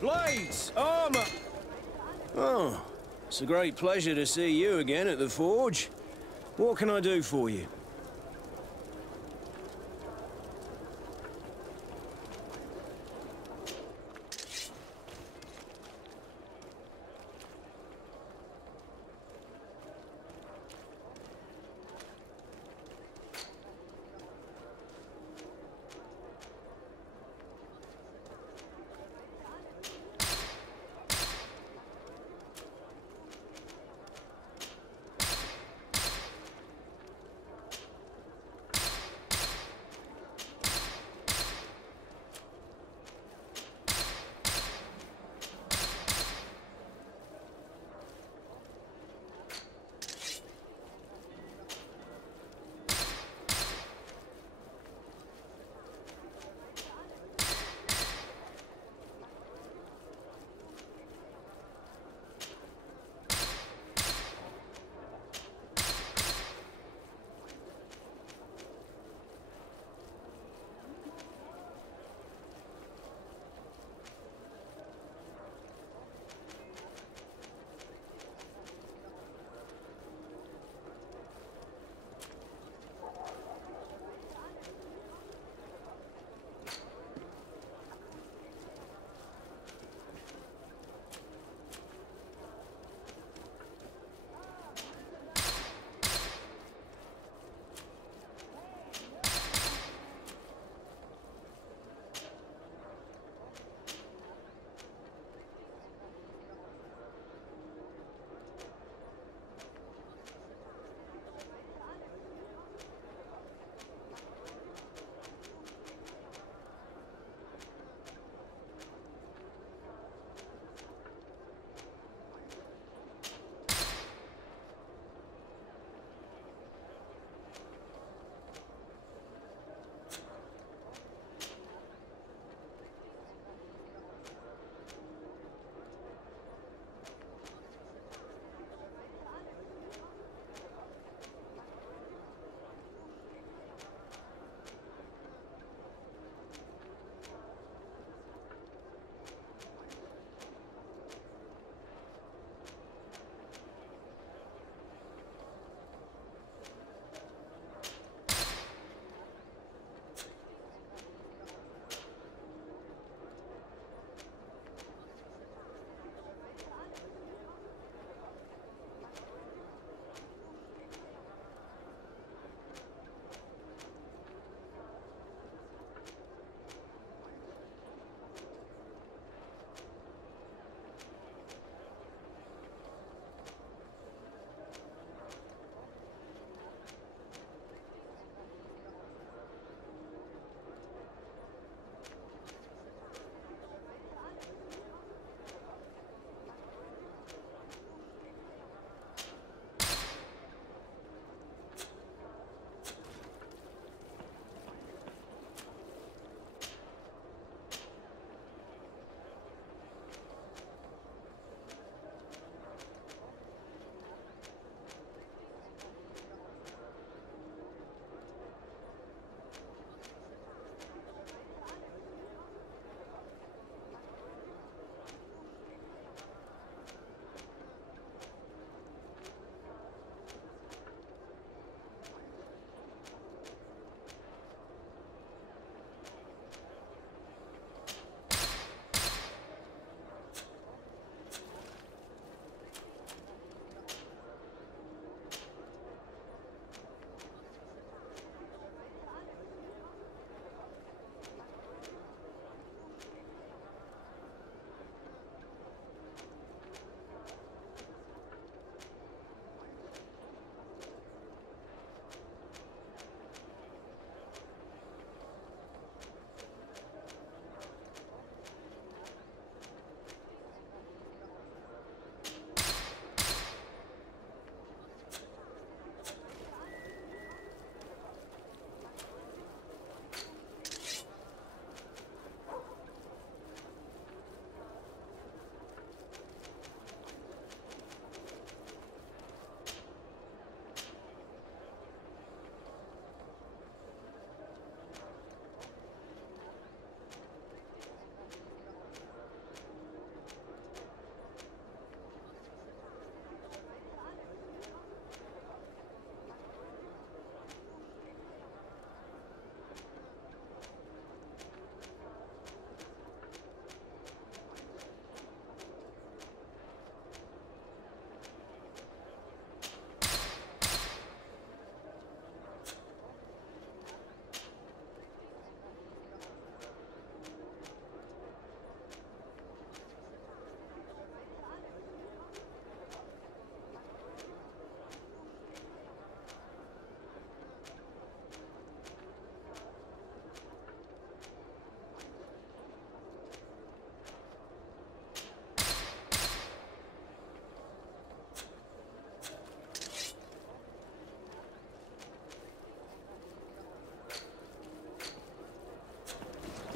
Blades, armor! Oh, it's a great pleasure to see you again at the forge. What can I do for you?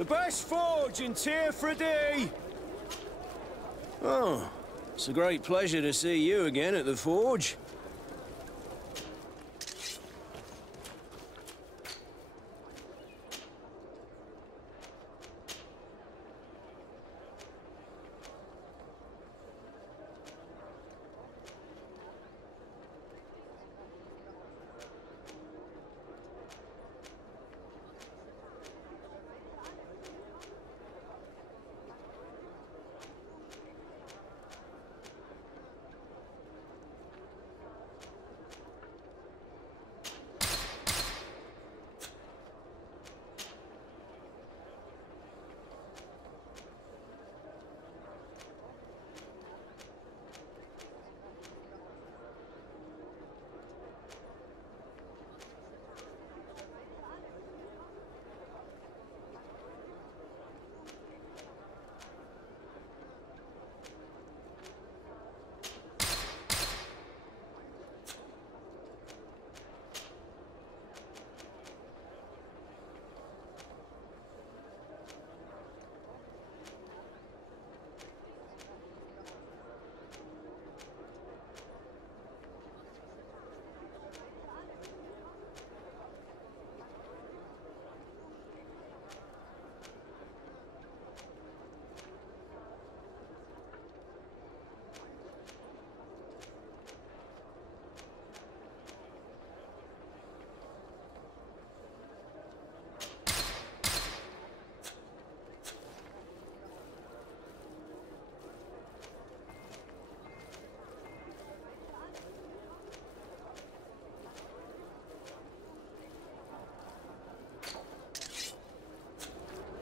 The best forge in Tier for a day! Oh, it's a great pleasure to see you again at the forge.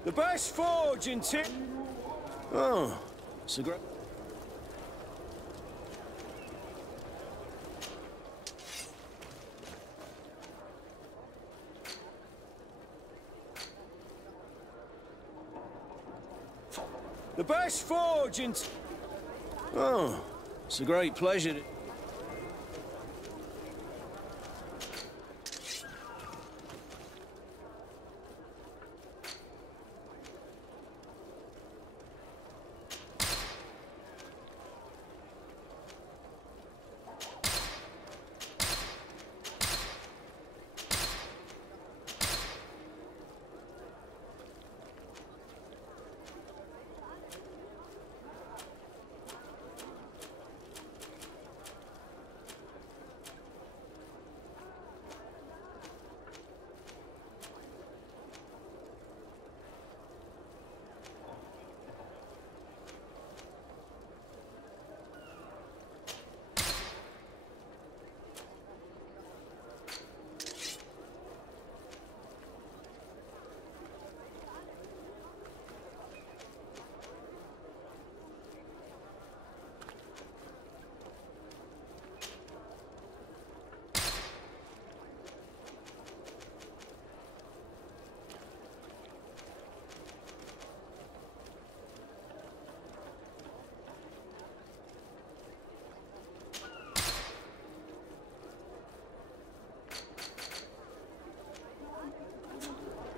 The best forge in Tier... Oh, it's a great... The best forge in... Oh, it's a great pleasure to...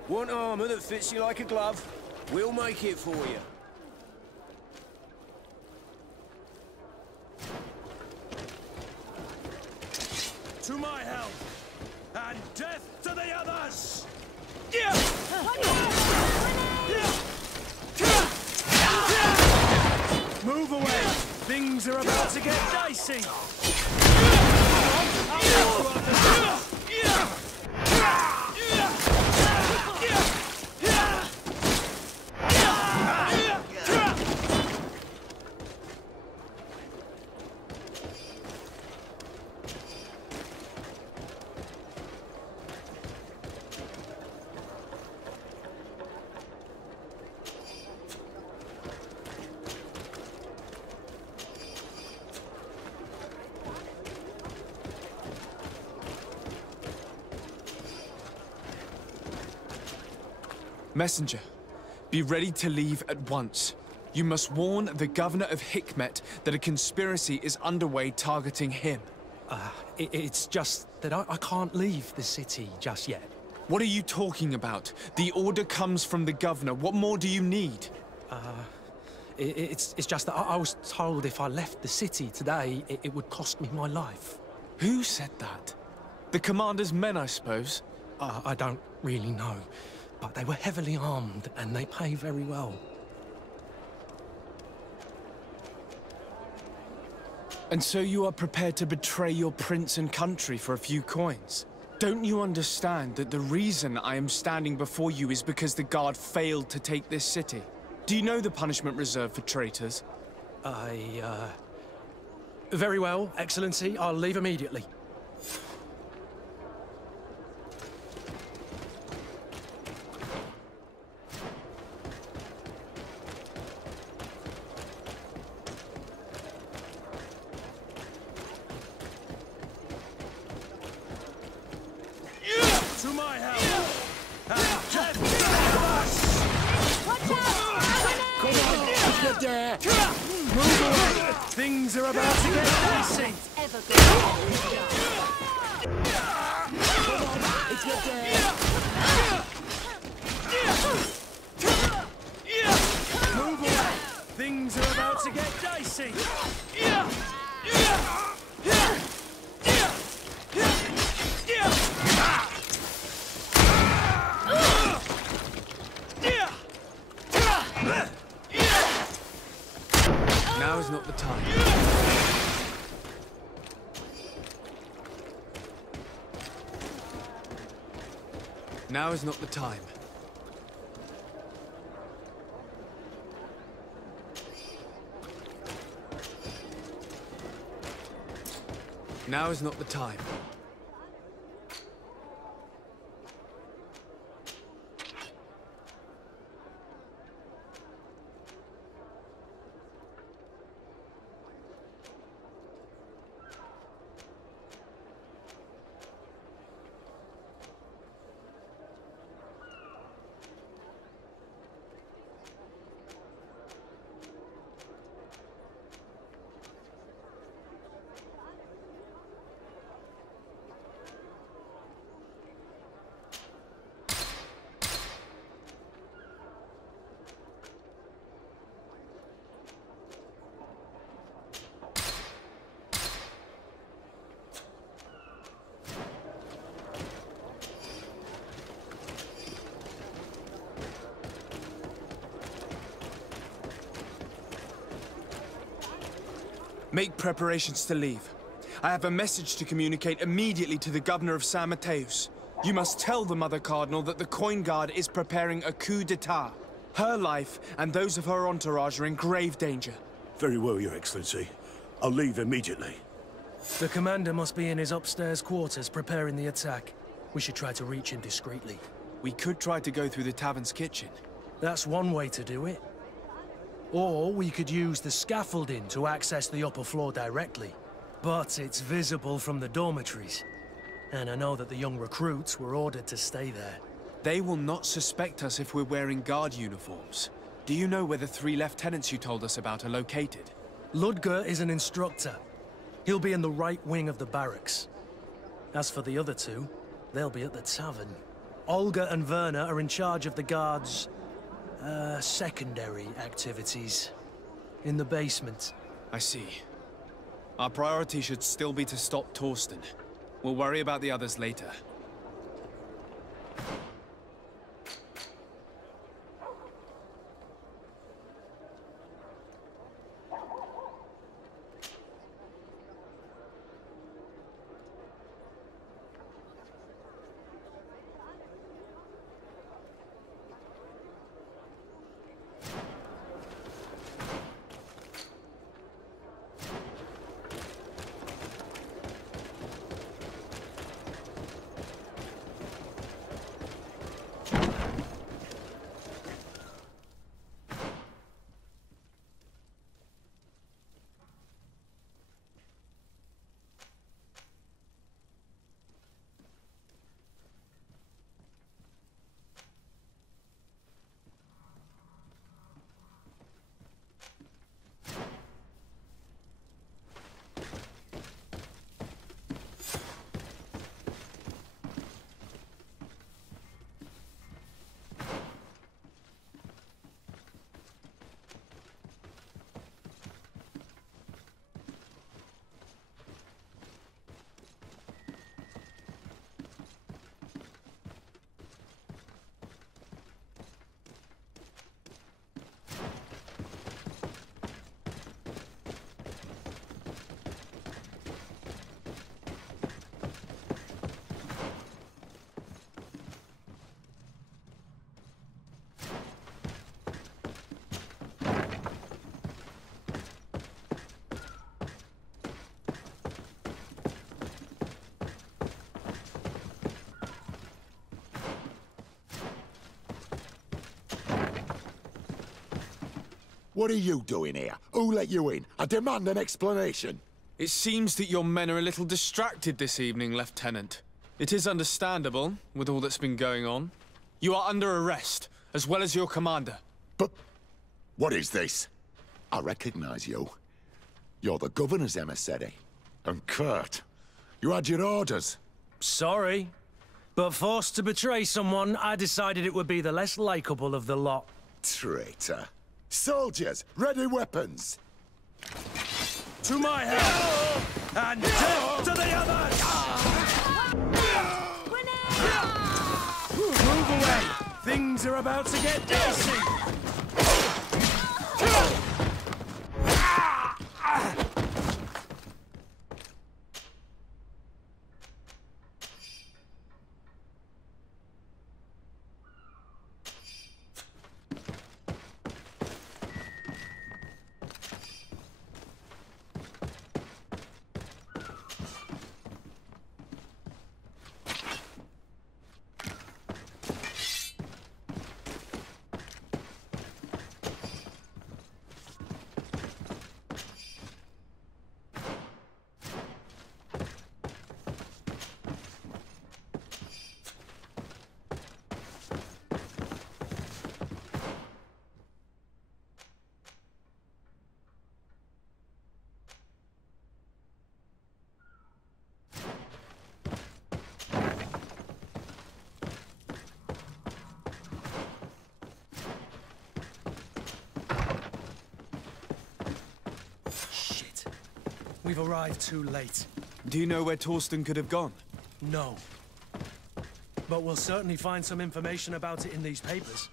Want armor that fits you like a glove? We'll make it for you. To my help! And death to the others! Move away! Things are about to get dicey! Messenger, be ready to leave at once. You must warn the governor of Hikmet that a conspiracy is underway targeting him. It's just that I can't leave the city just yet. What are you talking about? The order comes from the governor. What more do you need? It's just that I was told if I left the city today, it would cost me my life. Who said that? The commander's men, I suppose? I don't really know, but they were heavily armed and they pay very well. And so you are prepared to betray your prince and country for a few coins? Don't you understand that the reason I am standing before you is because the guard failed to take this city? Do you know the punishment reserved for traitors? Very well, Excellency. I'll leave immediately. To my help! Come on, get there! Move away! Things are about to get dicey! Come on, it's get there! Move away! Things are about to get dicey! Now is not the time. Now is not the time. Now is not the time. Make preparations to leave. I have a message to communicate immediately to the governor of San Mateus. You must tell the Mother Cardinal that the Coin Guard is preparing a coup d'etat. Her life and those of her entourage are in grave danger. Very well, Your Excellency. I'll leave immediately. The commander must be in his upstairs quarters preparing the attack. We should try to reach him discreetly. We could try to go through the tavern's kitchen. That's one way to do it. Or we could use the scaffolding to access the upper floor directly. But it's visible from the dormitories. And I know that the young recruits were ordered to stay there. They will not suspect us if we're wearing guard uniforms. Do you know where the 3 lieutenants you told us about are located? Ludger is an instructor. He'll be in the right wing of the barracks. As for the other 2, they'll be at the tavern. Olga and Werner are in charge of the guards' secondary activities. In the basement. I see. Our priority should still be to stop Torsten. We'll worry about the others later. What are you doing here? Who let you in? I demand an explanation. It seems that your men are a little distracted this evening, Lieutenant. It is understandable, with all that's been going on. You are under arrest, as well as your commander. But what is this? I recognize you. You're the governor's emissary. And Kurt, you had your orders. Sorry, but forced to betray someone, I decided it would be the less likable of the lot. Traitor. Soldiers, ready weapons! To my help! And death to the others! Move away! Things are about to get dicey! We've arrived too late. Do you know where Torsten could have gone? No. But we'll certainly find some information about it in these papers.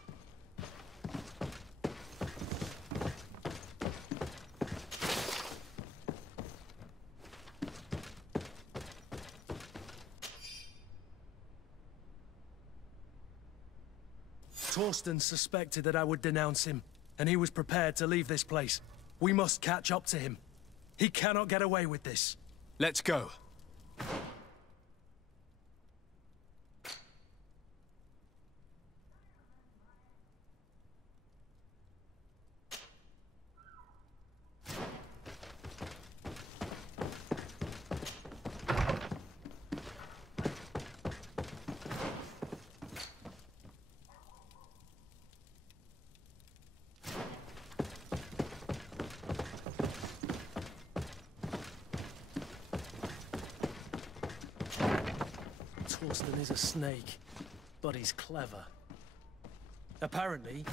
Torsten suspected that I would denounce him, and he was prepared to leave this place. We must catch up to him. He cannot get away with this. Let's go. Torsten is a snake, but he's clever. Apparently,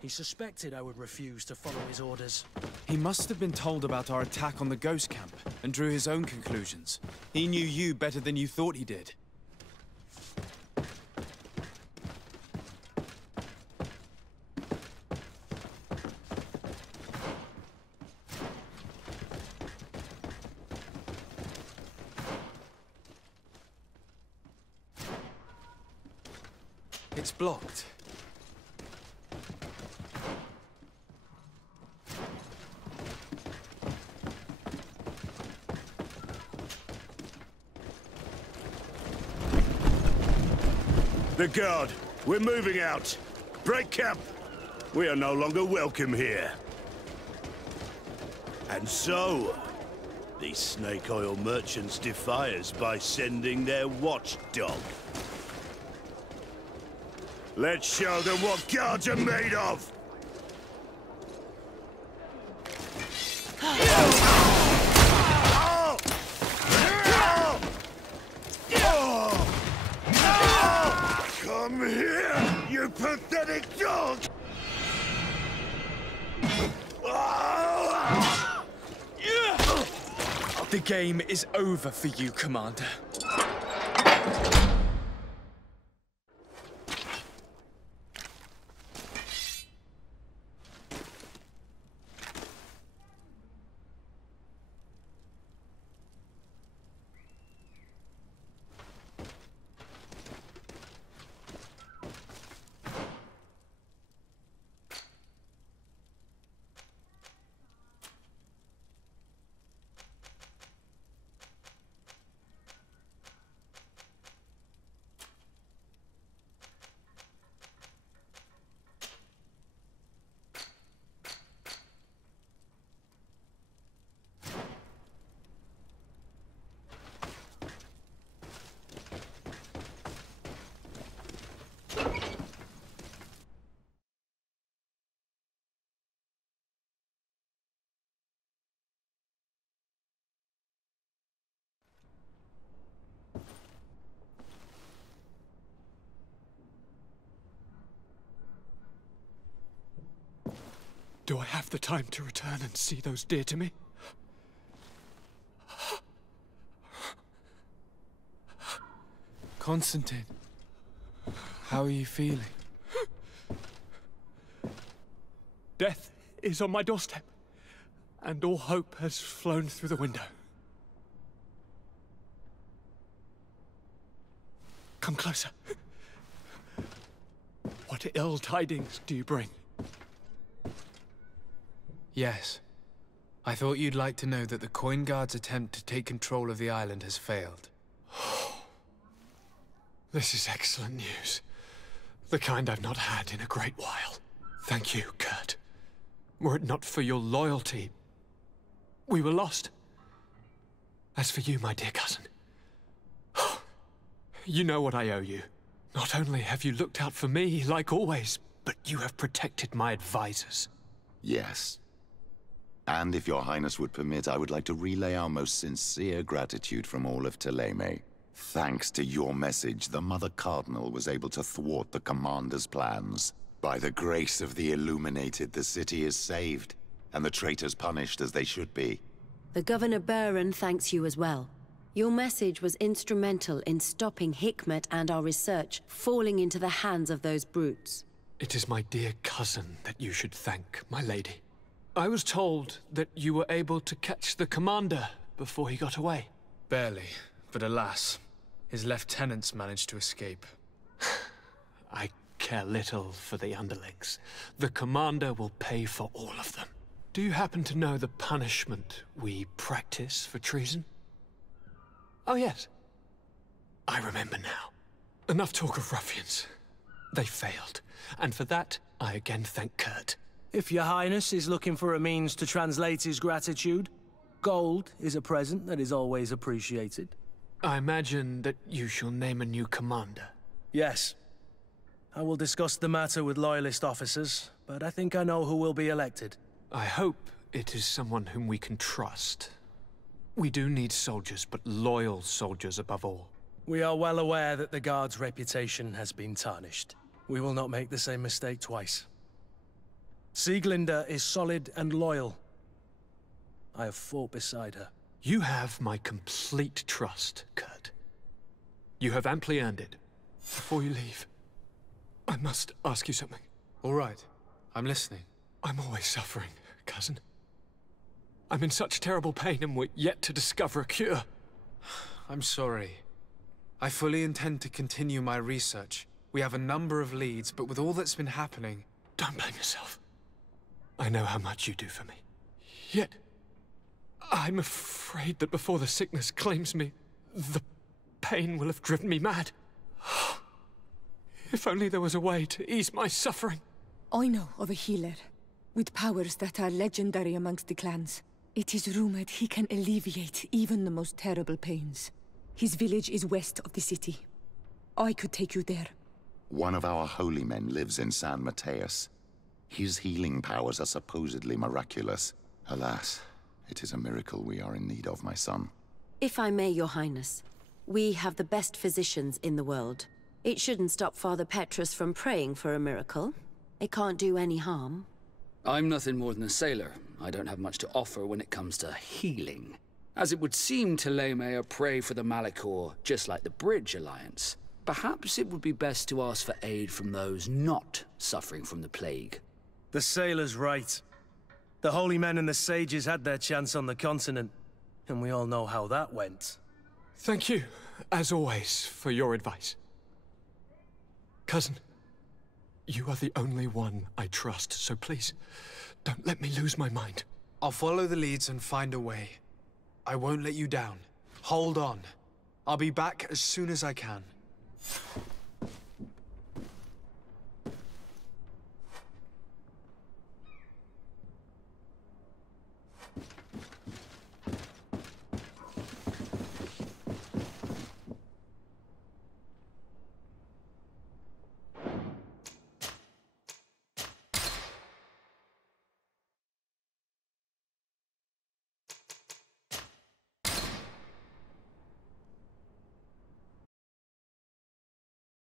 he suspected I would refuse to follow his orders. He must have been told about our attack on the ghost camp and drew his own conclusions. He knew you better than you thought he did. It's blocked. The guard, we're moving out. Break camp. We are no longer welcome here. And so, these snake oil merchants defy us by sending their watchdog. Let's show them what guards are made of! Come here, you pathetic dog! The game is over for you, Commander. Do I have the time to return and see those dear to me? Constantine, how are you feeling? Death is on my doorstep, and all hope has flown through the window. Come closer. What ill tidings do you bring? Yes. I thought you'd like to know that the Coin Guard's attempt to take control of the island has failed. This is excellent news. The kind I've not had in a great while. Thank you, Kurt. Were it not for your loyalty, we were lost. As for you, my dear cousin, you know what I owe you. Not only have you looked out for me, like always, but you have protected my advisors. Yes. And if your highness would permit, I would like to relay our most sincere gratitude from all of Thélème. Thanks to your message, the Mother Cardinal was able to thwart the Commander's plans. By the grace of the Illuminated, the city is saved, and the traitors punished as they should be. The Governor Baron thanks you as well. Your message was instrumental in stopping Hikmet and our research falling into the hands of those brutes. It is my dear cousin that you should thank, my lady. I was told that you were able to catch the Commander before he got away. Barely, but alas, his lieutenants managed to escape. I care little for the underlings. The Commander will pay for all of them. Do you happen to know the punishment we practice for treason? Oh yes, I remember now. Enough talk of ruffians. They failed, and for that I again thank Kurt. If your highness is looking for a means to translate his gratitude, gold is a present that is always appreciated. I imagine that you shall name a new commander. Yes. I will discuss the matter with loyalist officers, but I think I know who will be elected. I hope it is someone whom we can trust. We do need soldiers, but loyal soldiers above all. We are well aware that the Guard's reputation has been tarnished. We will not make the same mistake twice. Sieglinde is solid and loyal. I have fought beside her. You have my complete trust, Kurt. You have amply earned it. Before you leave, I must ask you something. All right. I'm listening. I'm always suffering, cousin. I'm in such terrible pain and we're yet to discover a cure. I'm sorry. I fully intend to continue my research. We have a number of leads, but with all that's been happening... Don't blame yourself. I know how much you do for me. Yet, I'm afraid that before the sickness claims me, the pain will have driven me mad. If only there was a way to ease my suffering. I know of a healer, with powers that are legendary amongst the clans. It is rumored he can alleviate even the most terrible pains. His village is west of the city. I could take you there. One of our holy men lives in San Mateus. His healing powers are supposedly miraculous. Alas, it is a miracle we are in need of, my son. If I may, your highness, we have the best physicians in the world. It shouldn't stop Father Petrus from praying for a miracle. It can't do any harm. I'm nothing more than a sailor. I don't have much to offer when it comes to healing. As it would seem Thélème are prey for the Malachor, just like the Bridge Alliance. Perhaps it would be best to ask for aid from those not suffering from the plague. The sailor's right. The holy men and the sages had their chance on the continent, and we all know how that went. Thank you, as always, for your advice. Cousin, you are the only one I trust, so please, don't let me lose my mind. I'll follow the leads and find a way. I won't let you down. Hold on. I'll be back as soon as I can.